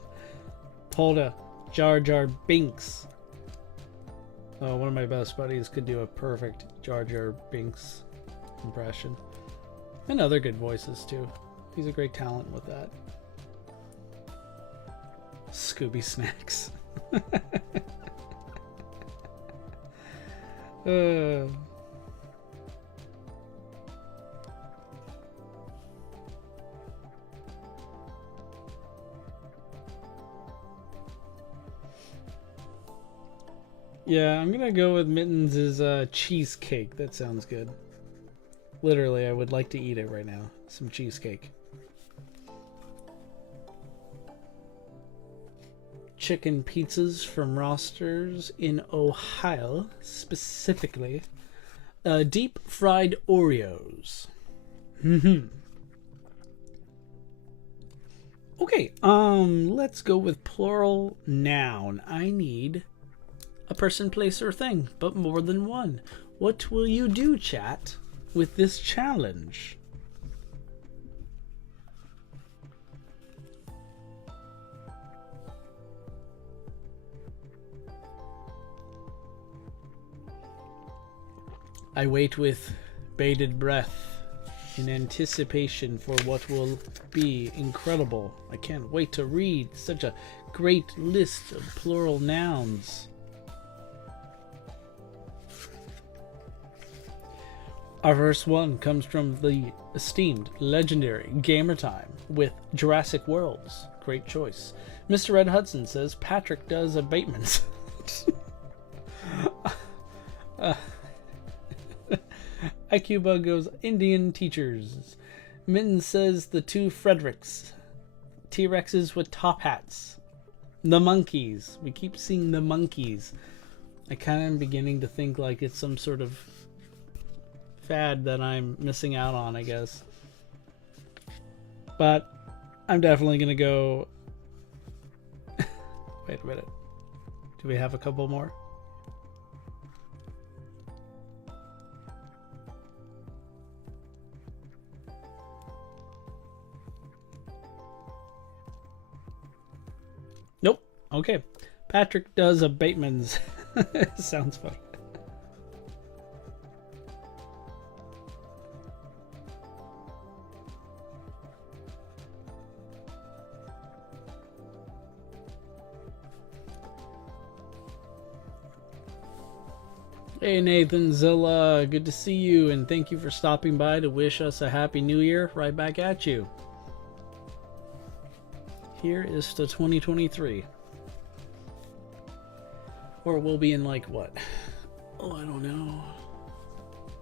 Polda. Jar Jar Binks. Oh, one of my best buddies could do a perfect Jar Jar Binks impression. And other good voices too. He's a great talent with that. Scooby Snacks. Yeah, I'm gonna go with Mittens' cheesecake. That sounds good. Literally, I would like to eat it right now. Some cheesecake. Chicken pizzas from Rosters in Ohio, specifically. Deep fried Oreos. Okay, let's go with plural noun. I need a person, place, or thing, but more than one. What will you do, chat, with this challenge? I wait with bated breath in anticipation for what will be incredible. I can't wait to read such a great list of plural nouns. Our first one comes from the esteemed, legendary Gamertime with Jurassic Worlds. Great choice. Mr. Red Hudson says Patrick does abatements. IQ Bug goes Indian teachers. Mitten says the two Fredericks. T-Rexes with top hats. The monkeys. We keep seeing the monkeys. I kind of am beginning to think like it's some sort of fad that I'm missing out on, I guess. But I'm definitely gonna go. Wait a minute. Do we have a couple more? Nope. Okay. Patrick does abatements. Sounds funny. Hey Nathan Zilla, good to see you, and thank you for stopping by to wish us a happy new year. Right back at you. here is to 2023. Or we'll be in like what? Oh, I don't know.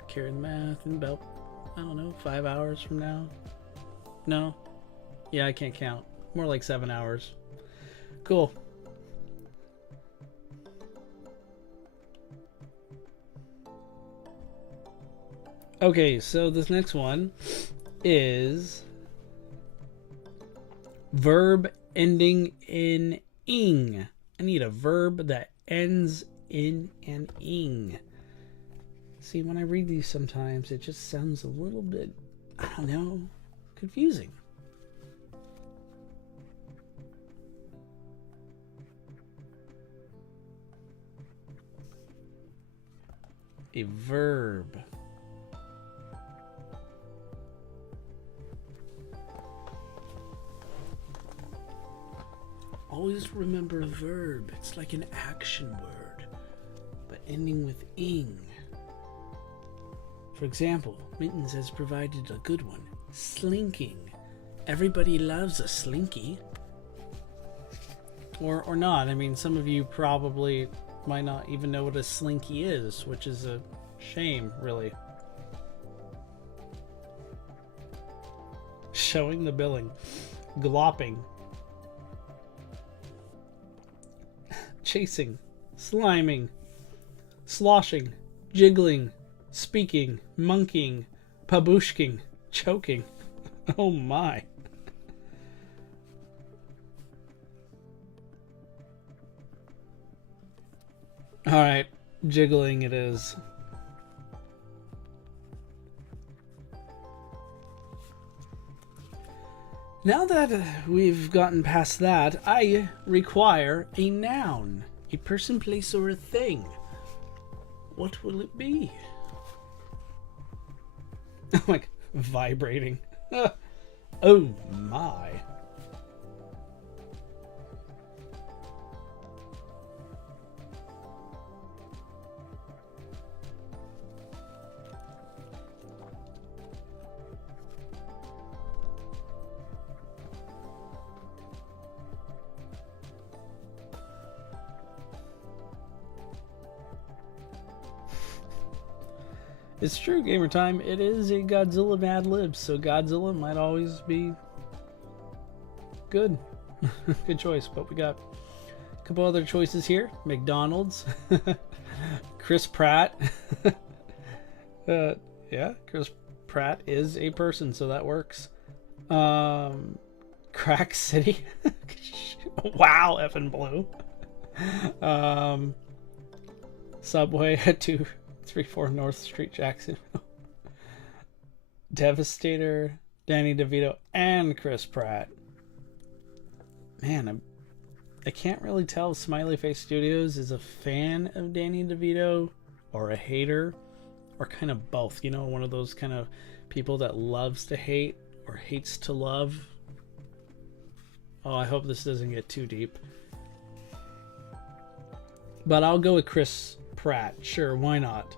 Carry the math in about, I don't know, 5 hours from now. No? Yeah, I can't count. More like 7 hours. Cool. Okay, so this next one is verb ending in ing. I need a verb that ends in an ing. See, when I read these sometimes, it just sounds a little bit, I don't know, confusing. A verb. Always remember a verb. It's like an action word, but ending with ing. For example, Mittens has provided a good one. Slinking. Everybody loves a slinky. Or not. I mean, some of you probably might not even know what a slinky is, which is a shame, really. Showing the billing. Glopping. Chasing. Sliming. Sloshing. Jiggling. Speaking. Monkeying. Pabushking. Choking. Oh my. Alright, jiggling it is. Now that we've gotten past that, I require a noun. A person, place, or a thing. What will it be? Like, vibrating. Oh my. It's true, gamer time. It is a Godzilla Mad Libs, so Godzilla might always be good. Good choice. But we got a couple other choices here. McDonald's. Chris Pratt. Yeah, Chris Pratt is a person, so that works. Crack City. Wow, effing blue. Subway at 234 North Street, Jacksonville. Devastator, Danny DeVito, and Chris Pratt. Man, I can't really tell if Smiley Face Studios is a fan of Danny DeVito or a hater or kind of both. You know, one of those kind of people that loves to hate or hates to love. Oh, I hope this doesn't get too deep. But I'll go with Chris Pratt. Sure, why not?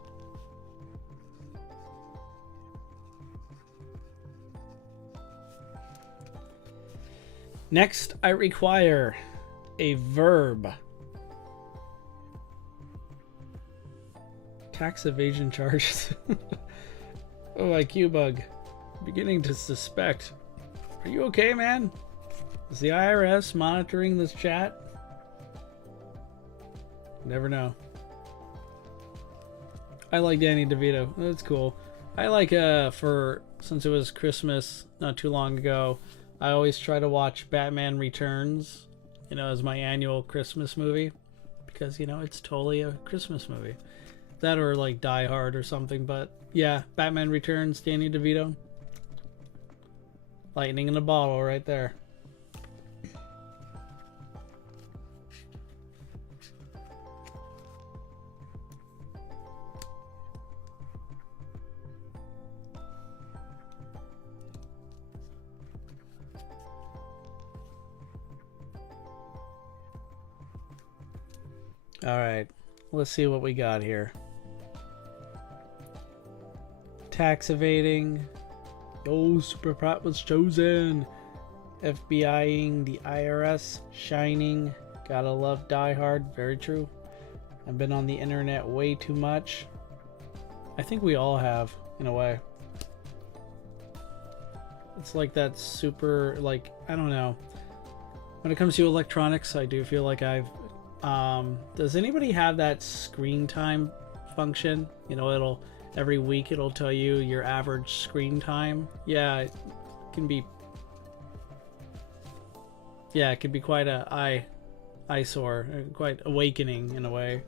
Next, I require a verb. Tax evasion charges. Oh, IQ bug. Beginning to suspect. Are you okay, man? Is the IRS monitoring this chat? Never know. I like Danny DeVito. That's cool. I like, since it was Christmas not too long ago, I always try to watch Batman Returns, you know, as my annual Christmas movie. Because, you know, it's totally a Christmas movie. That or like Die Hard or something, but yeah, Batman Returns, Danny DeVito. Lightning in a bottle right there. Alright, let's see what we got here. Tax evading. Oh, Super Pratt was chosen. FBIing the IRS, Shining, gotta love Die Hard, very true. I've been on the internet way too much. I think we all have, in a way. It's like that super, like, I don't know. When it comes to electronics, I do feel like I've... does anybody have that screen time function? You know, it'll... Every week it'll tell you your average screen time. Yeah, it can be... Yeah, it can be quite a eyesore, quite awakening in a way.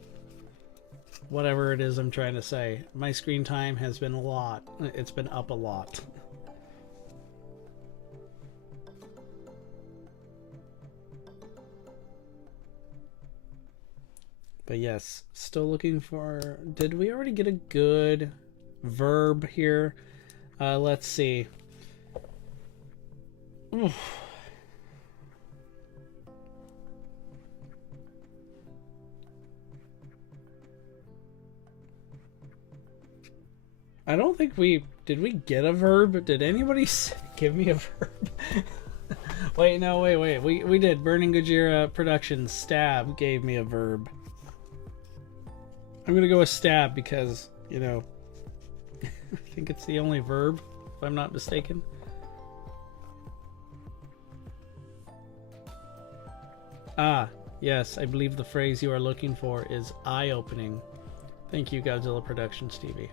Whatever it is I'm trying to say. My screen time has been a lot. It's been up a lot. But yes, still looking for... Did we already get a good verb here? Let's see. Oof. I don't think we... Did we get a verb? Did anybody give me a verb? Wait, no, wait. We did. Burning Gojira Productions. Stab gave me a verb. I'm gonna go with stab because, you know, I think it's the only verb, if I'm not mistaken. Ah, yes, I believe the phrase you are looking for is eye-opening. Thank you, Godzilla Productions TV.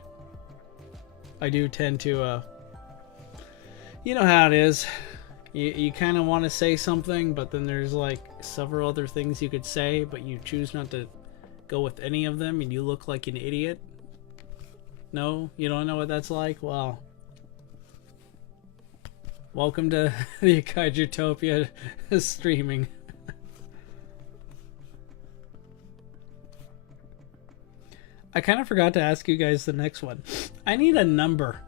I do tend to, you know how it is. You kind of want to say something, but then there's like several other things you could say, but you choose not to go with any of them, and you look like an idiot. No? You don't know what that's like? Well, welcome to the Kaijutopia streaming. I kind of forgot to ask you guys the next one. I need a number.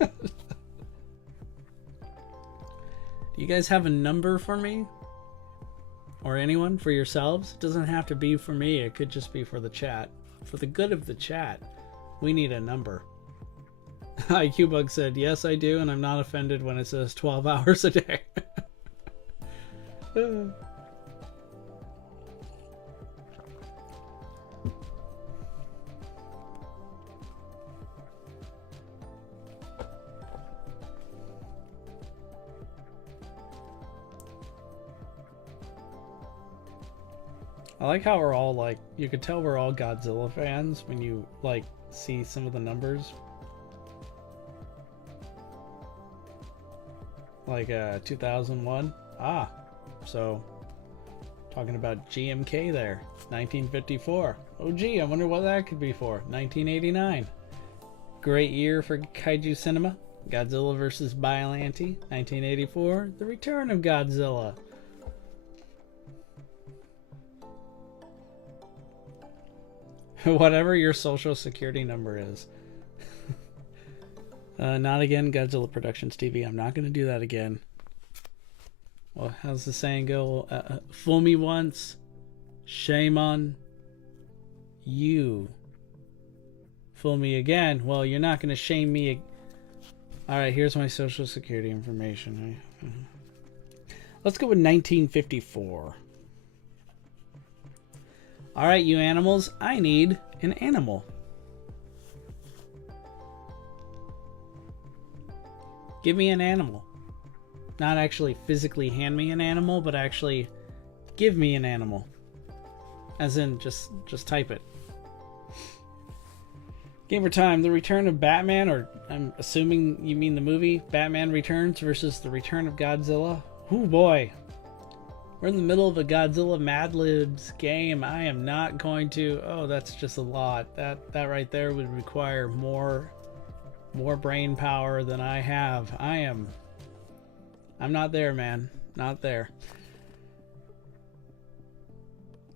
Do you guys have a number for me? Or anyone? For yourselves? It doesn't have to be for me. It could just be for the chat. For the good of the chat, we need a number. IQBug said, yes, I do, and I'm not offended when it says 12 hours a day. I like how we're all like, you could tell we're all Godzilla fans when you like see some of the numbers. Like 2001. Ah, so talking about GMK there. 1954. Oh gee, I wonder what that could be for. 1989. Great year for kaiju cinema. Godzilla vs. Biollante. 1984. The Return of Godzilla. Whatever your social security number is. Not again, Godzilla Productions TV. I'm not going to do that again. Well, how's the saying go? Fool me once, shame on you. Fool me again, well, you're not going to shame me. Alright, here's my social security information. Let's go with 1954. Alright, you animals, I need an animal. Give me an animal. Not actually physically hand me an animal, but actually give me an animal. As in, just type it. Gamer time, the return of Batman, or I'm assuming you mean the movie, Batman Returns versus the Return of Godzilla. Oh boy. We're in the middle of a Godzilla Mad Libs game. I am not going to... Oh, that's just a lot. That right there would require more brain power than I have. I'm not there, man. Not there.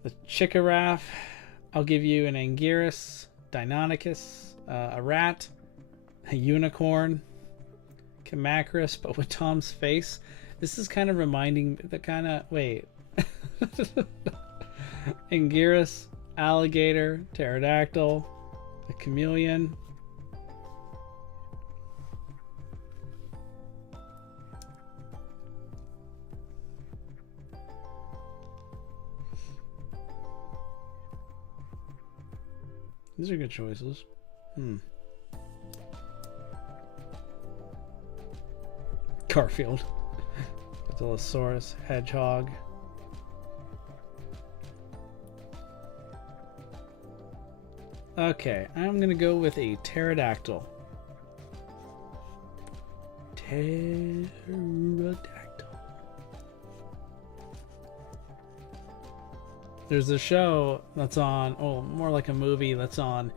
The Chikaraff. I'll give you an Anguirus, Deinonychus, a rat, a unicorn, Kamacris, but with Tom's face. This is kind of reminding the kind of... Wait. Anguirus, alligator, pterodactyl, a chameleon. These are good choices. Garfield. Godzillasaurus. Hedgehog. Okay, I'm gonna go with a pterodactyl. Pterodactyl. There's a show that's on, oh, more like a movie that's on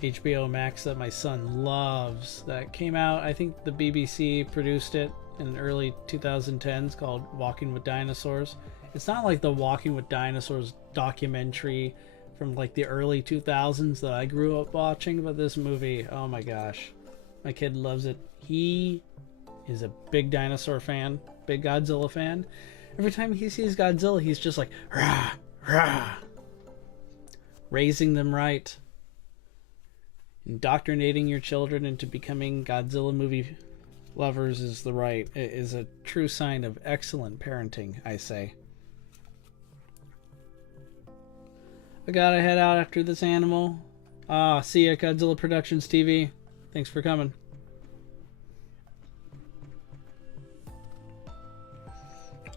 HBO Max that my son loves. That came out, I think the BBC produced it in the early 2010s, called Walking with Dinosaurs. It's not like the Walking with Dinosaurs documentary from like the early 2000s that I grew up watching, but this movie, oh my gosh, my kid loves it. He is a big dinosaur fan, big Godzilla fan. Every time he sees Godzilla, he's just like, rah, rah. Raising them right. Indoctrinating your children into becoming Godzilla movie lovers is a true sign of excellent parenting, I say. I gotta head out after this animal. See ya, Godzilla Productions TV. Thanks for coming.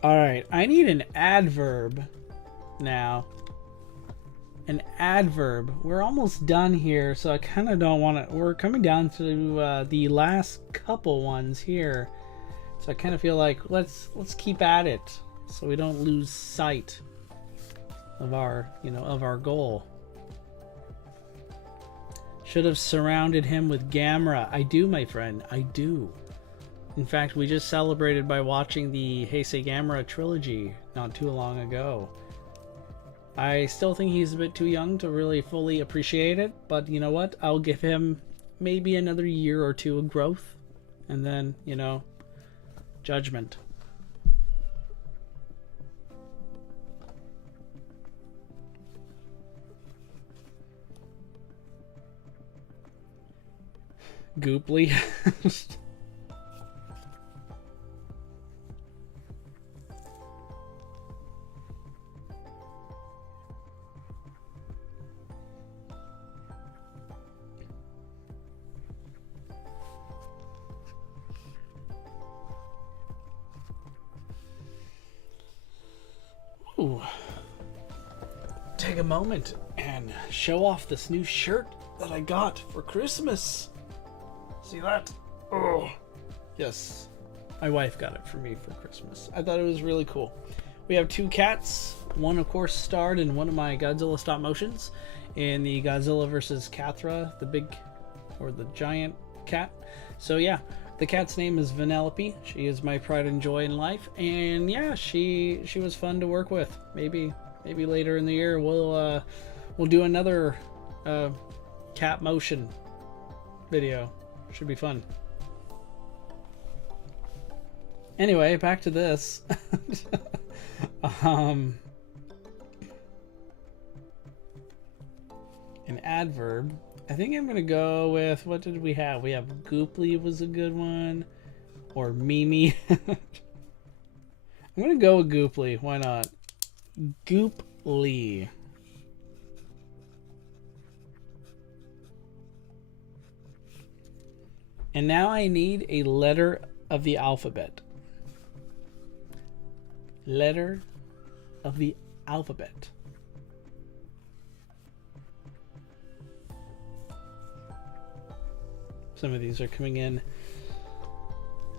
Alright, I need an adverb now. An adverb. We're almost done here, so I kind of don't want to... We're coming down to the last couple ones here. So I kind of feel like let's keep at it so we don't lose sight of our goal. Should have surrounded him with Gamera. I do, my friend. I do. In fact, we just celebrated by watching the Heisei Gamera trilogy not too long ago. I still think he's a bit too young to really fully appreciate it, but you know what? I'll give him maybe another year or two of growth, and then, judgment. Gooply. Ooh. Take a moment and show off this new shirt that I got for Christmas. See that? Oh, yes. My wife got it for me for Christmas. I thought it was really cool. We have two cats. One, of course, starred in one of my Godzilla stop motions in the Godzilla vs. Cathra, the giant cat. So yeah, the cat's name is Vanellope. She is my pride and joy in life, and yeah, she was fun to work with. Maybe later in the year we'll do another cat motion video. Should be fun. Anyway, back to this. An adverb. I think I'm gonna go with, what did we have? We have Gooply was a good one, or Mimi. I'm gonna go with Gooply. Why not? Gooply. And now I need a letter of the alphabet. Letter of the alphabet. Some of these are coming in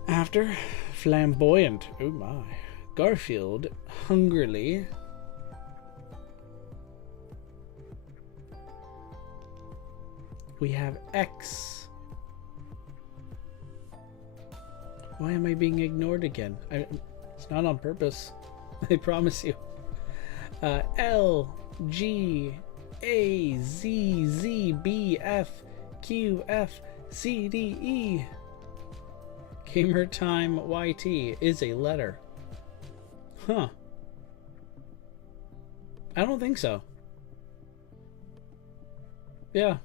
after. Flamboyant. Oh my. Garfield. Hungrily. We have X. Why am I being ignored again? It's not on purpose. I promise you. L, G, A, Z, Z, B, F, Q, F, C, D, E. Gamer Time YT is a letter. Huh. I don't think so. Yeah.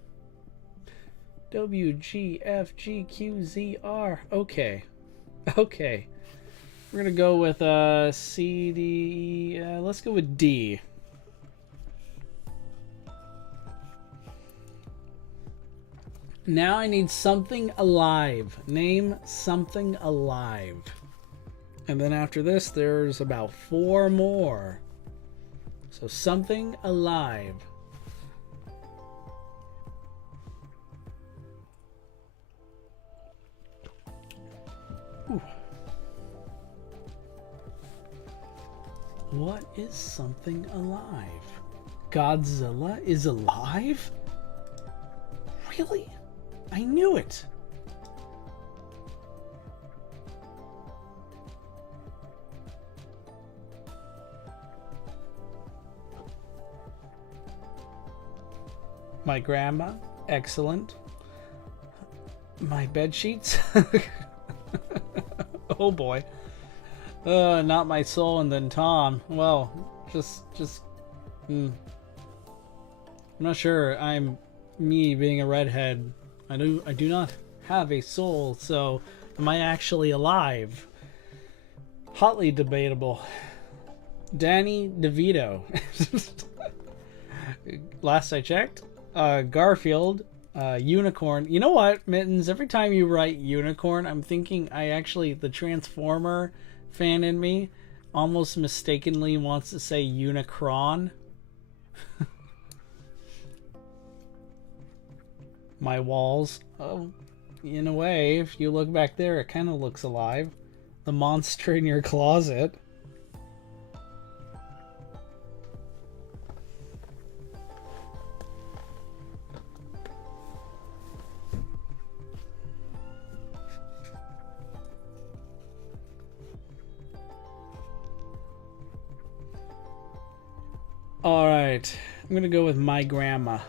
W, G, F, G, Q, Z, R. Okay. Okay. We're gonna go with C, D, E. Let's go with D. Now I need something alive. Name something alive. And then after this, there's about 4 more. So something alive. Ooh. What is something alive? Godzilla is alive? Really? I knew it. My grandma, excellent. My bed sheets. Oh boy. Not my soul, and then Tom. Well, I'm not sure. I'm me being a redhead. I do not have a soul, so am I actually alive? Hotly debatable. Danny DeVito. Last I checked, Garfield, unicorn. You know what, Mittens? Every time you write unicorn, I'm thinking the Transformer fan in me almost mistakenly wants to say Unicron. My walls. Oh, in a way, if you look back there, it kind of looks alive. The monster in your closet. Alright, I'm gonna go with my grandma.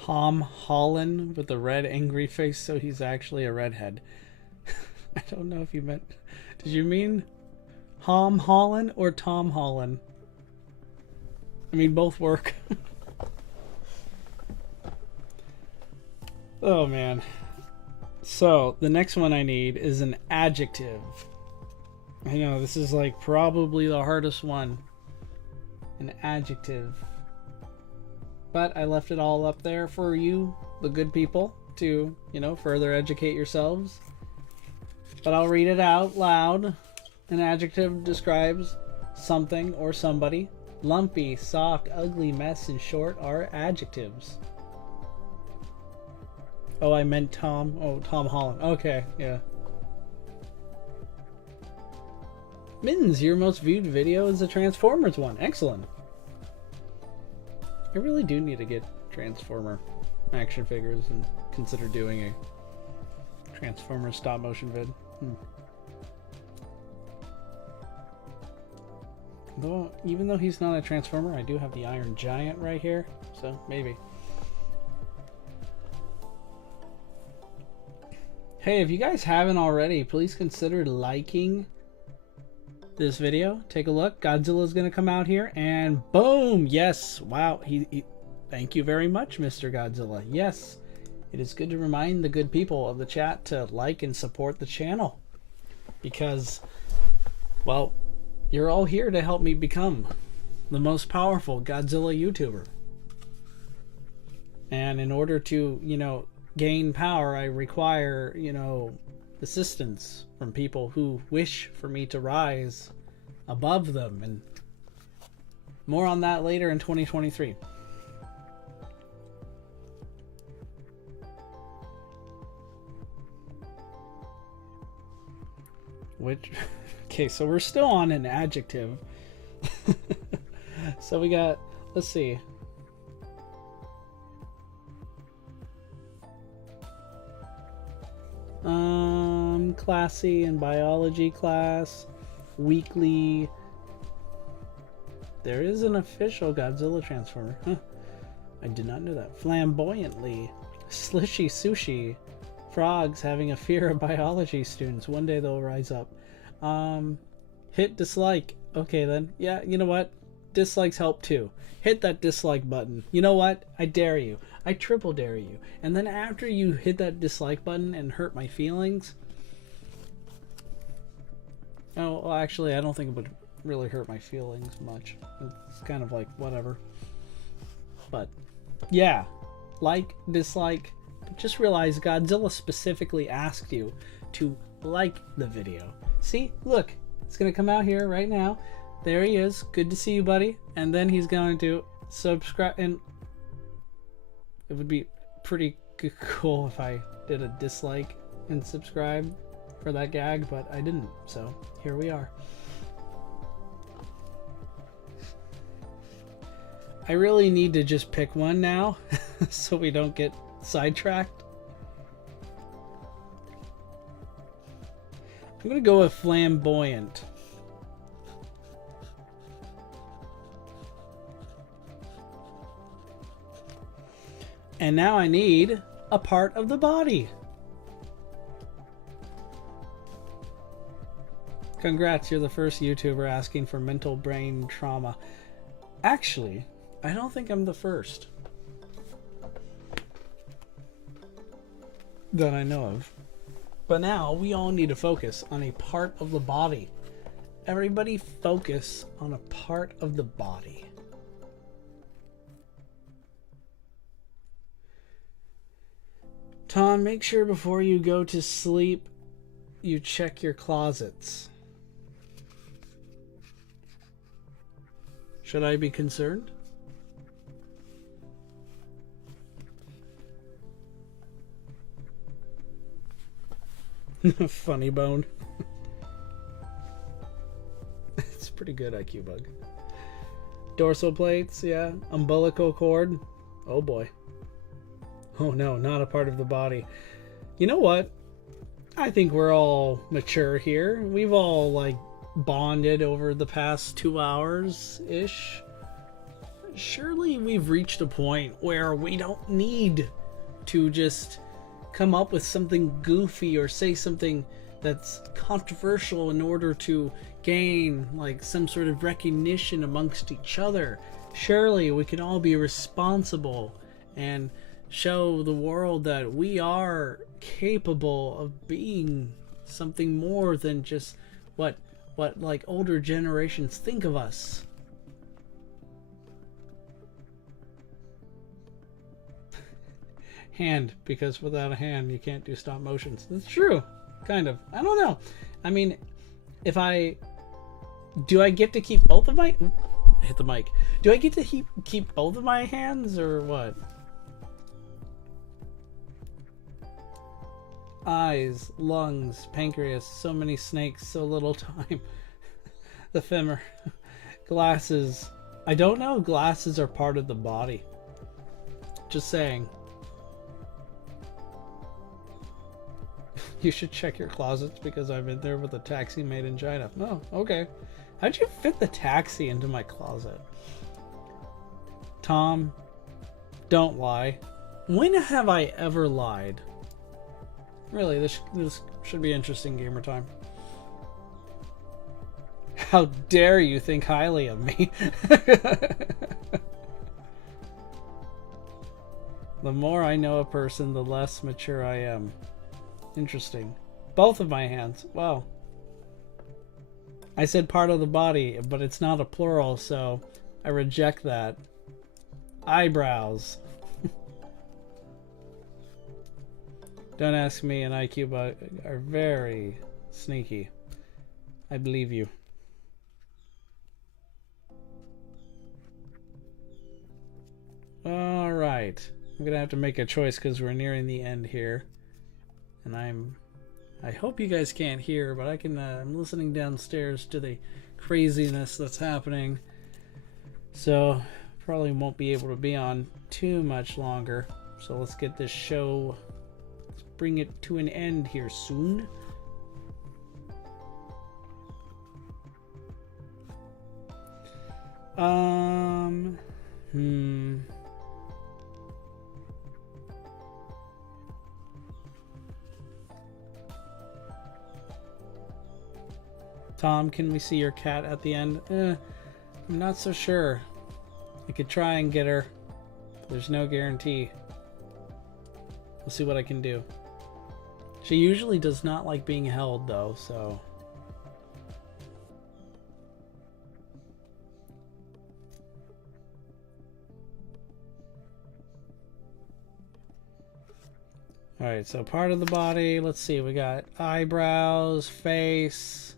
Tom Holland with a red angry face, so he's actually a redhead. I don't know if you meant... Did you mean Tom Holland or Tom Holland? I mean, both work. Oh, man. So, the next one I need is an adjective. I know, this is like probably the hardest one. An adjective. But I left it all up there for you, the good people, to, you know, further educate yourselves. But I'll read it out loud. An adjective describes something or somebody. Lumpy, soft, ugly, mess, in short, are adjectives. Oh, I meant Tom. Oh, Tom Holland. Okay, yeah. Mittens, your most viewed video is the Transformers one. Excellent. I really do need to get Transformer action figures and consider doing a Transformer stop motion vid. Though, even though he's not a Transformer, I do have the Iron Giant right here, so maybe. Hey, if you guys haven't already, please consider liking this video. Take a look. Godzilla's gonna come out here, and boom! Yes, wow. He thank you very much, Mr. Godzilla. Yes, it is good to remind the good people of the chat to like and support the channel, because, well, you're all here to help me become the most powerful Godzilla YouTuber. And in order to, you know, gain power, I require, you know, assistance from people who wish for me to rise above them, and more on that later in 2023. Which, okay, so we're still on an adjective. So we got, let's see. Classy in biology class. Weekly. There is an official Godzilla Transformer. Huh. I did not know that. Flamboyantly. Slishy sushi. Frogs having a fear of biology students. One day they'll rise up. Hit dislike. Okay then. Yeah, you know what? Dislikes help too. Hit that dislike button. You know what? I dare you. I triple dare you. And then after you hit that dislike button and hurt my feelings... Oh, well, actually, I don't think it would really hurt my feelings much. It's kind of like, whatever. But, yeah. Like, dislike. But just realize Godzilla specifically asked you to like the video. See? Look. It's going to come out here right now. There he is. Good to see you, buddy. And then he's going to subscribe. And it would be pretty cool if I did a dislike and subscribe for that gag, but I didn't. So here we are. I really need to just pick one now so we don't get sidetracked. I'm going to go with flamboyant. And now I need a part of the body. Congrats, you're the first YouTuber asking for mental brain trauma. Actually, I don't think I'm the first that I know of. But now we all need to focus on a part of the body. Everybody focus on a part of the body. Tom, make sure before you go to sleep you check your closets. Should I be concerned? Funny bone. It's pretty good, IQ bug. Dorsal plates, yeah. Umbilical cord. Oh boy. Oh no, not a part of the body. You know what? I think we're all mature here. We've all like bonded over the past 2 hours-ish. Surely we've reached a point where we don't need to just come up with something goofy or say something that's controversial in order to gain like some sort of recognition amongst each other. Surely we can all be responsible and show the world that we are capable of being something more than just what like older generations think of us. Hand, because without a hand you can't do stop motions. That's true, kind of. I don't know. I mean, if I get to keep both of my hit the mic. Do I get to keep both of my hands or what? Eyes, lungs, pancreas, so many snakes, so little time. The femur. Glasses. I don't know if glasses are part of the body. Just saying. You should check your closets because I've been there with a taxi made in China. Oh, okay. How'd you fit the taxi into my closet? Tom, don't lie. When have I ever lied? Really, this should be interesting gamer time. How dare you think highly of me? The more I know a person, the less mature I am. Interesting. Both of my hands. Wow. I said part of the body, but it's not a plural, so I reject that. Eyebrows. Don't ask me, and IQ bug are very sneaky. I believe you. All right. I'm gonna have to make a choice because we're nearing the end here, and I hope you guys can't hear, but I can. I'm listening downstairs to the craziness that's happening, so probably won't be able to be on too much longer. So let's get this show. Bring it to an end here soon. Tom, can we see your cat at the end? I'm not so sure. I could try and get her. There's no guarantee. We'll see what I can do. She usually does not like being held, though, so... Alright, so part of the body, let's see, we got eyebrows, face.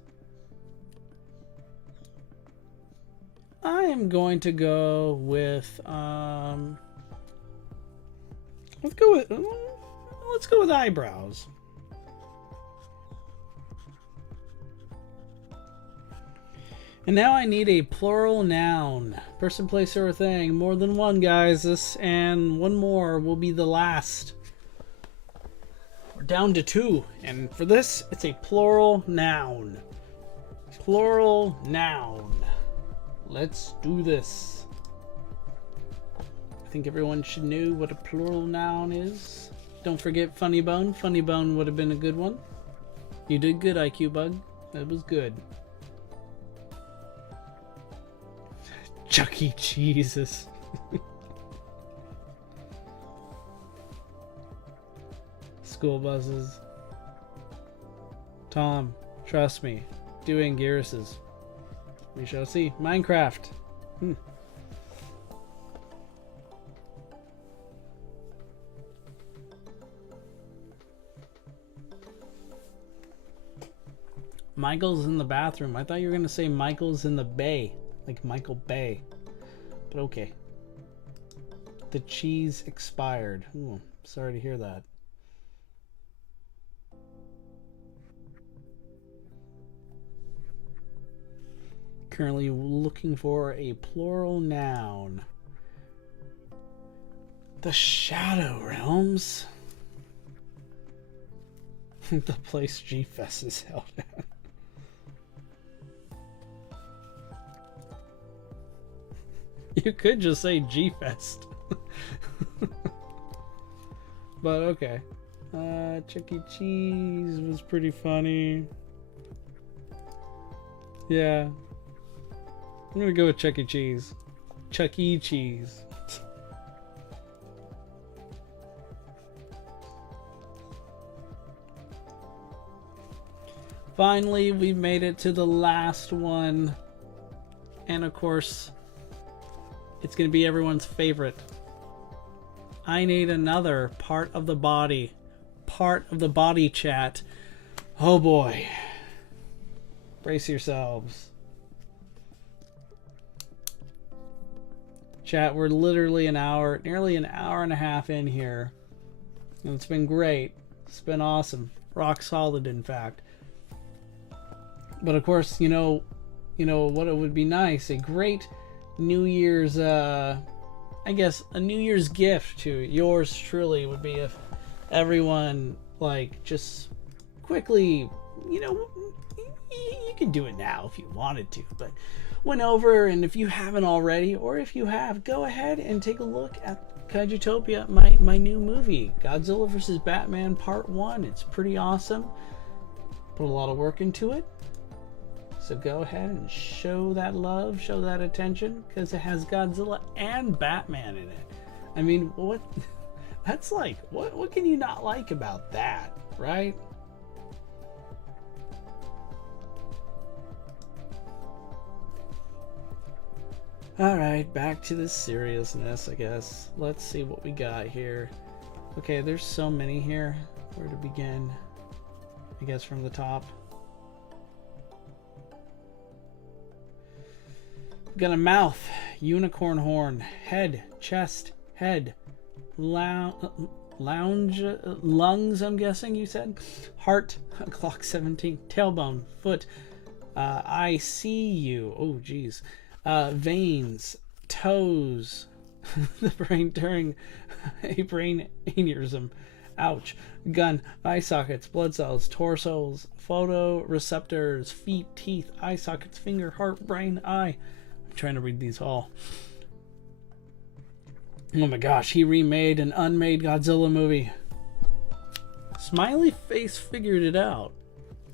I am going to go with, let's go with eyebrows. And now I need a plural noun. Person, place, or thing. More than one, guys. This and one more will be the last. We're down to 2. And for this, it's a plural noun. Plural noun. Let's do this. I think everyone should know what a plural noun is. Don't forget Funny Bone. Funny Bone would have been a good one. You did good, IQ Bug. That was good. Chuck E. Cheese's. School buses. Tom, trust me. Doing Gears's. We shall see. Minecraft. Michael's in the bathroom. I thought you were going to say Michael's in the bay. Like Michael Bay. But okay. The cheese expired. Ooh, sorry to hear that. Currently looking for a plural noun. The Shadow Realms. The place G-Fest is held at. You could just say G-Fest. But okay. Chuck E. Cheese was pretty funny. Yeah. I'm gonna go with Chuck E. Cheese. Chuck E. Cheese. Finally, we made it to the last one. And of course, it's gonna be everyone's favorite. I need another part of the body. Part of the body, chat. Oh boy. Brace yourselves. Chat, we're literally nearly an hour and a half in here. And it's been great. It's been awesome. Rock solid, in fact. But of course, you know what it would be nice. A great New Year's, I guess, a New Year's gift to yours truly would be if everyone, like, just quickly, you can do it now if you wanted to, but went over, and if you haven't already, or if you have, go ahead and take a look at Kaijutopia, my new movie, Godzilla vs. Batman Part 1. It's pretty awesome. Put a lot of work into it. So go ahead and show that love, show that attention, because it has Godzilla and Batman in it. I mean, what? That's like, what can you not like about that, right? Alright, back to the seriousness, I guess. Let's see what we got here. Okay, there's so many here. Where to begin? I guess from the top. We've got a mouth, unicorn horn, head, chest, head, lounge, lungs, I'm guessing you said. Heart, clock 17, tailbone, foot, I see you. Oh, geez. Veins, toes, the brain during a brain aneurysm, ouch, gun, eye sockets, blood cells, torsos, photoreceptors, feet, teeth, eye sockets, finger, heart, brain, eye. I'm trying to read these all. Oh my gosh, he remade an unmade Godzilla movie. Smiley Face figured it out.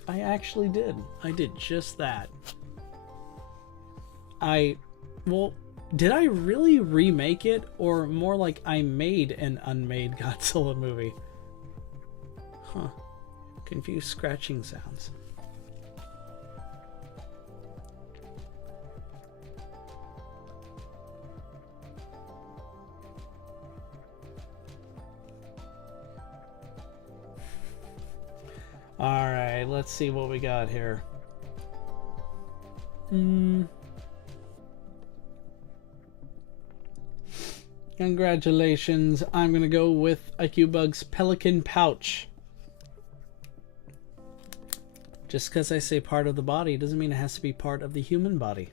I actually did. I did just that. I Well, did I really remake it, or more like I made an unmade Godzilla movie? Huh. Confused scratching sounds. Alright, let's see what we got here. Congratulations. I'm gonna go with IQBug's Pelican Pouch. Just because I say part of the body doesn't mean it has to be part of the human body.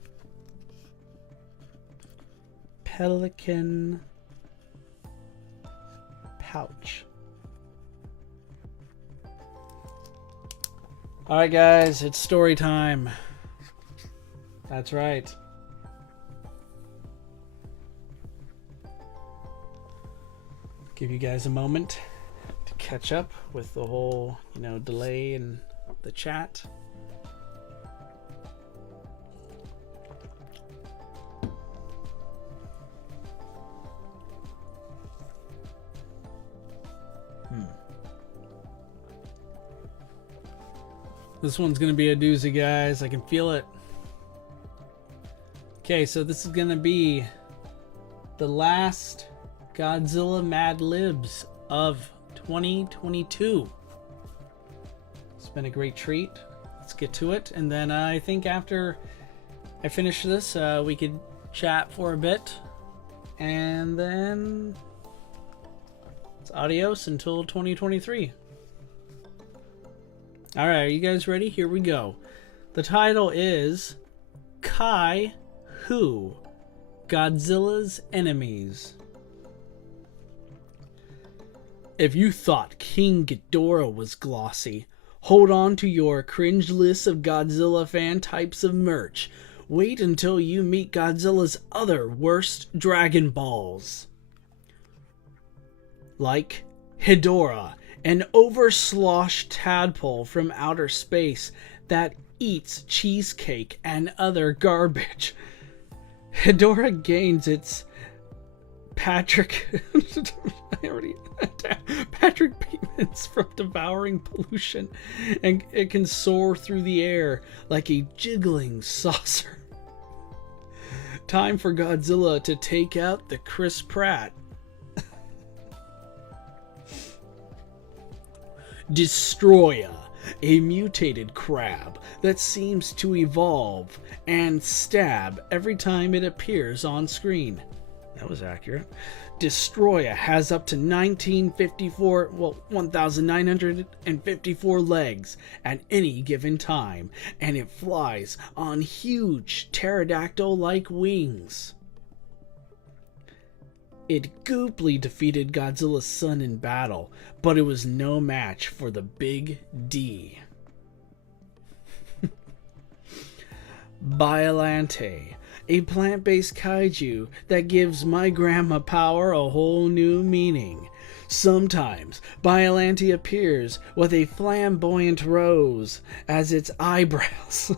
Pelican Pouch. Alright guys, it's story time. That's right. Give you guys a moment to catch up with the whole, delay in the chat. This one's gonna be a doozy, guys. I can feel it. Okay, so this is gonna be the last Godzilla Mad Libs of 2022. It's been a great treat. Let's get to it, and then I think after I finish this, we could chat for a bit, and then it's adios until 2023. Alright, are you guys ready? Here we go. The title is Kai Hu, Godzilla's Enemies. If you thought King Ghidorah was glossy, hold on to your cringe list of Godzilla fan types of merch. Wait until you meet Godzilla's other worst Dragon Balls. Like Hedorah, an oversloshed tadpole from outer space that eats cheesecake and other garbage. Hedorah gains its Patrick payments from devouring pollution, and it can soar through the air like a jiggling saucer. Time for Godzilla to take out the Chris Pratt. Destroya, a mutated crab that seems to evolve and stab every time it appears on screen. That was accurate. Destroya has up to 1,954 legs at any given time, and it flies on huge pterodactyl-like wings. It gooply defeated Godzilla's son in battle, but it was no match for the Big D. Biollante, a plant-based kaiju that gives my grandma power a whole new meaning. Sometimes Biollante appears with a flamboyant rose as its eyebrows.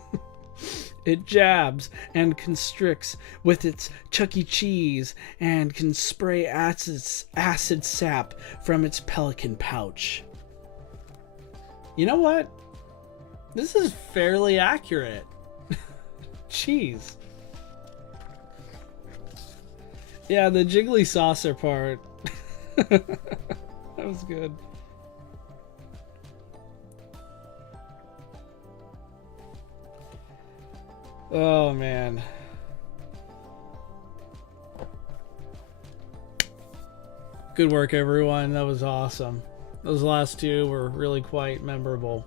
It jabs and constricts with its Chuck E. Cheese and can spray acid sap from its pelican pouch. You know what? This is fairly accurate. Jeez. Yeah, the jiggly saucer part. That was good. Oh, man. Good work, everyone. That was awesome. Those last two were really quite memorable.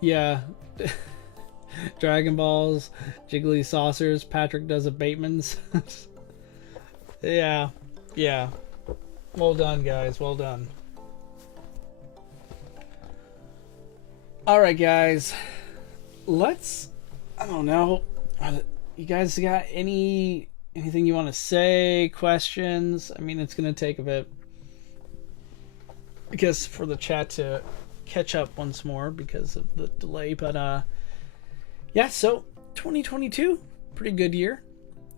Yeah. Dragon Balls, jiggly saucers, Patrick does a Bateman's. Yeah. Well done, guys. Well done. Alright, guys. I don't know. You guys got anything you want to say? Questions? I mean, it's going to take a bit, I guess, for the chat to catch up once more because of the delay. But, yeah, so 2022, pretty good year.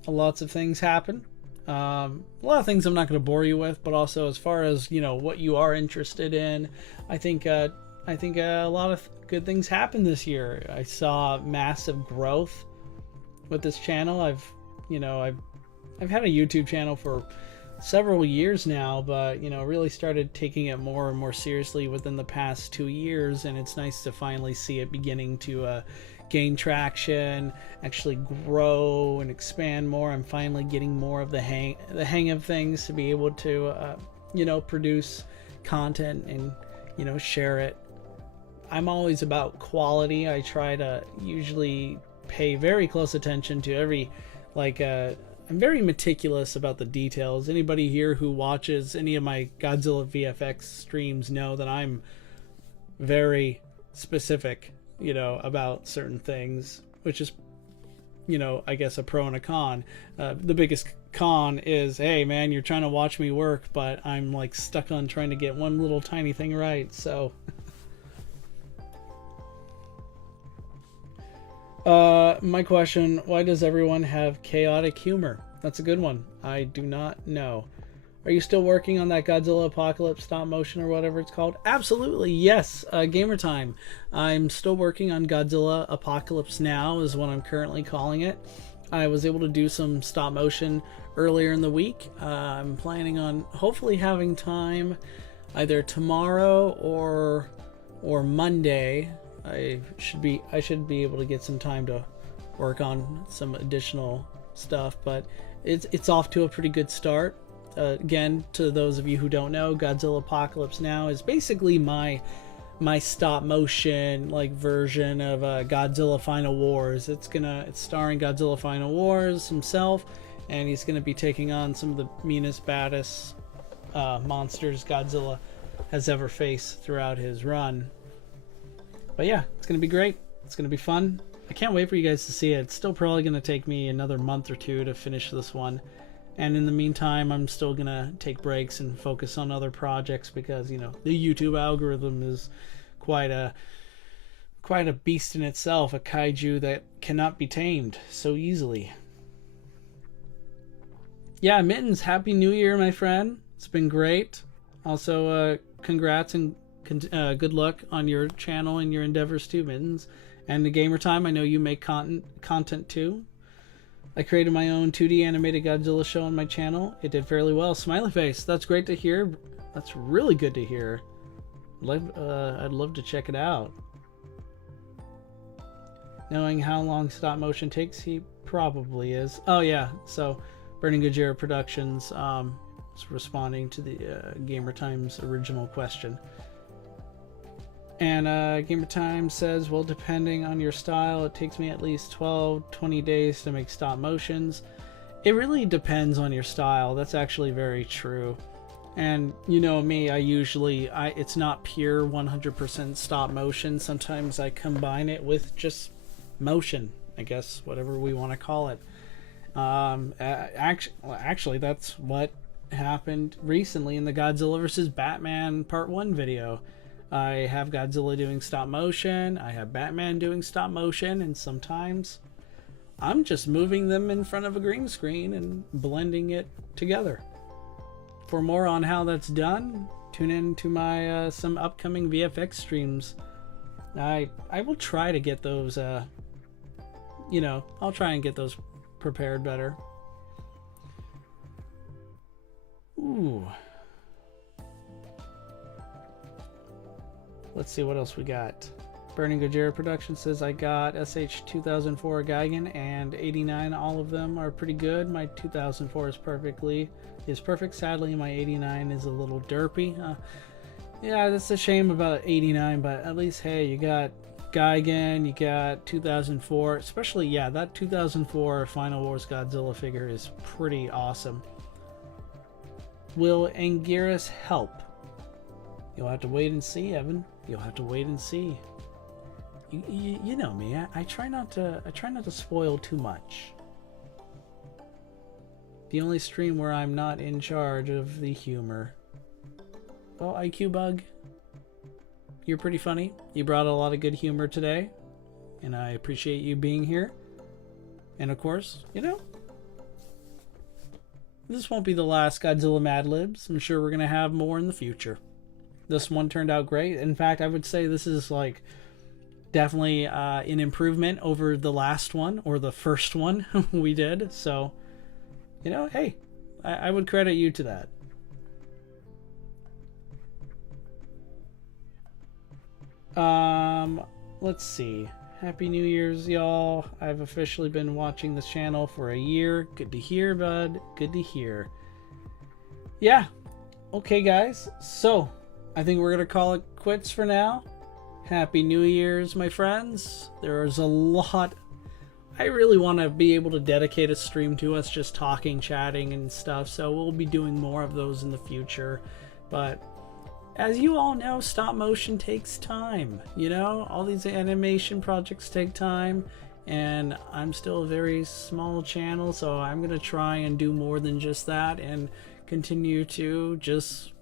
Lots of things happen. A lot of things I'm not going to bore you with, but also as far as, you know, what you are interested in, I think a lot of good things happened this year. I saw massive growth with this channel. I've had a YouTube channel for several years now, but, you know, really started taking it more and more seriously within the past 2 years, and it's nice to finally see it beginning to gain traction, actually grow and expand more. I'm finally getting more of the hang of things to be able to you know, produce content and, you know, share it. I'm always about quality. I try to usually pay very close attention to every, like, I'm very meticulous about the details. Anybody here who watches any of my Godzilla VFX streams know that I'm very specific, you know, about certain things, which is, you know, I guess a pro and a con. The biggest con is, hey man, you're trying to watch me work, but I'm like stuck on trying to get one little tiny thing right. So my question, why does everyone have chaotic humor? That's a good one. I do not know. Are you still working on that Godzilla Apocalypse stop motion or whatever it's called? Absolutely, yes. Gamer time. I'm still working on Godzilla Apocalypse Now is what I'm currently calling it. I was able to do some stop motion earlier in the week. I'm planning on hopefully having time either tomorrow or Monday. I should be able to get some time to work on some additional stuff, but it's off to a pretty good start. Again, to those of you who don't know, Godzilla Apocalypse Now is basically my stop motion like version of Godzilla Final Wars. It's starring Godzilla Final Wars himself, and he's gonna be taking on some of the meanest, baddest monsters Godzilla has ever faced throughout his run. But yeah, it's gonna be great. It's gonna be fun. I can't wait for you guys to see it. It's still probably gonna take me another month or two to finish this one. And in the meantime, I'm still gonna take breaks and focus on other projects because, you know, the YouTube algorithm is quite a beast in itself, a kaiju that cannot be tamed so easily. Yeah, Mittens, Happy New Year, my friend. It's been great. Also, congrats and good luck on your channel and your endeavors too, Mittens. And the Gamer Time, I know you make content too. I created my own 2D animated Godzilla show on my channel. It did fairly well. Smiley face. That's great to hear. That's really good to hear. I'd love to check it out. Knowing how long stop motion takes, he probably is. Oh yeah. So, Burning Gojira Productions is responding to the Gamer Time's original question. And Gamer Time says, well, depending on your style, it takes me at least 12-20 days to make stop motions. It really depends on your style. That's actually very true. And you know me, it's not pure 100% stop motion. Sometimes I combine it with just motion, I guess, whatever we want to call it. Actually, that's what happened recently in the Godzilla vs. Batman Part 1 video. I have Godzilla doing stop motion, I have Batman doing stop motion, and sometimes I'm just moving them in front of a green screen and blending it together. For more on how that's done, tune in to my some upcoming VFX streams. I will try to get those, you know, I'll try and get those prepared better. Ooh. Let's see what else we got. Burning Gojira Productions says, I got SH-2004 Gigan and 89. All of them are pretty good. My 2004 is perfect. Sadly, my 89 is a little derpy. Yeah, that's a shame about 89, but at least, hey, you got Gigan, you got 2004. Especially, yeah, that 2004 Final Wars Godzilla figure is pretty awesome. Will Anguirus help? You'll have to wait and see, Evan. You'll have to wait and see. You know me. I try not to spoil too much. The only stream where I'm not in charge of the humor. Well, IQ Bug, you're pretty funny. You brought a lot of good humor today, and I appreciate you being here. And of course, you know, this won't be the last Godzilla Mad Libs. I'm sure we're going to have more in the future. This one turned out great. In fact, I would say this is like definitely an improvement over the last one, or the first one we did. So, you know, hey, I would credit you to that. Let's see. Happy New Year's, y'all. I've officially been watching this channel for a year. Good to hear, bud. Good to hear. Yeah. Okay, guys. So, I think we're going to call it quits for now. Happy New Year's, my friends. There's a lot. I really want to be able to dedicate a stream to us just talking, chatting, and stuff. So we'll be doing more of those in the future. But as you all know, stop motion takes time. You know, all these animation projects take time. And I'm still a very small channel, so I'm going to try and do more than just that and continue to just,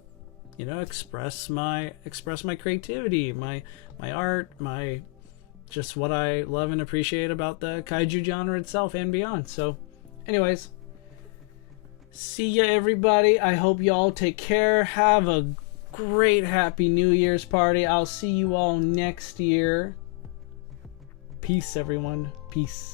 you know, express my creativity, my art, my just what I love and appreciate about the kaiju genre itself and beyond. So anyways, see ya everybody. I hope y'all take care. Have a great happy New Year's party. I'll see you all next year. Peace everyone. Peace.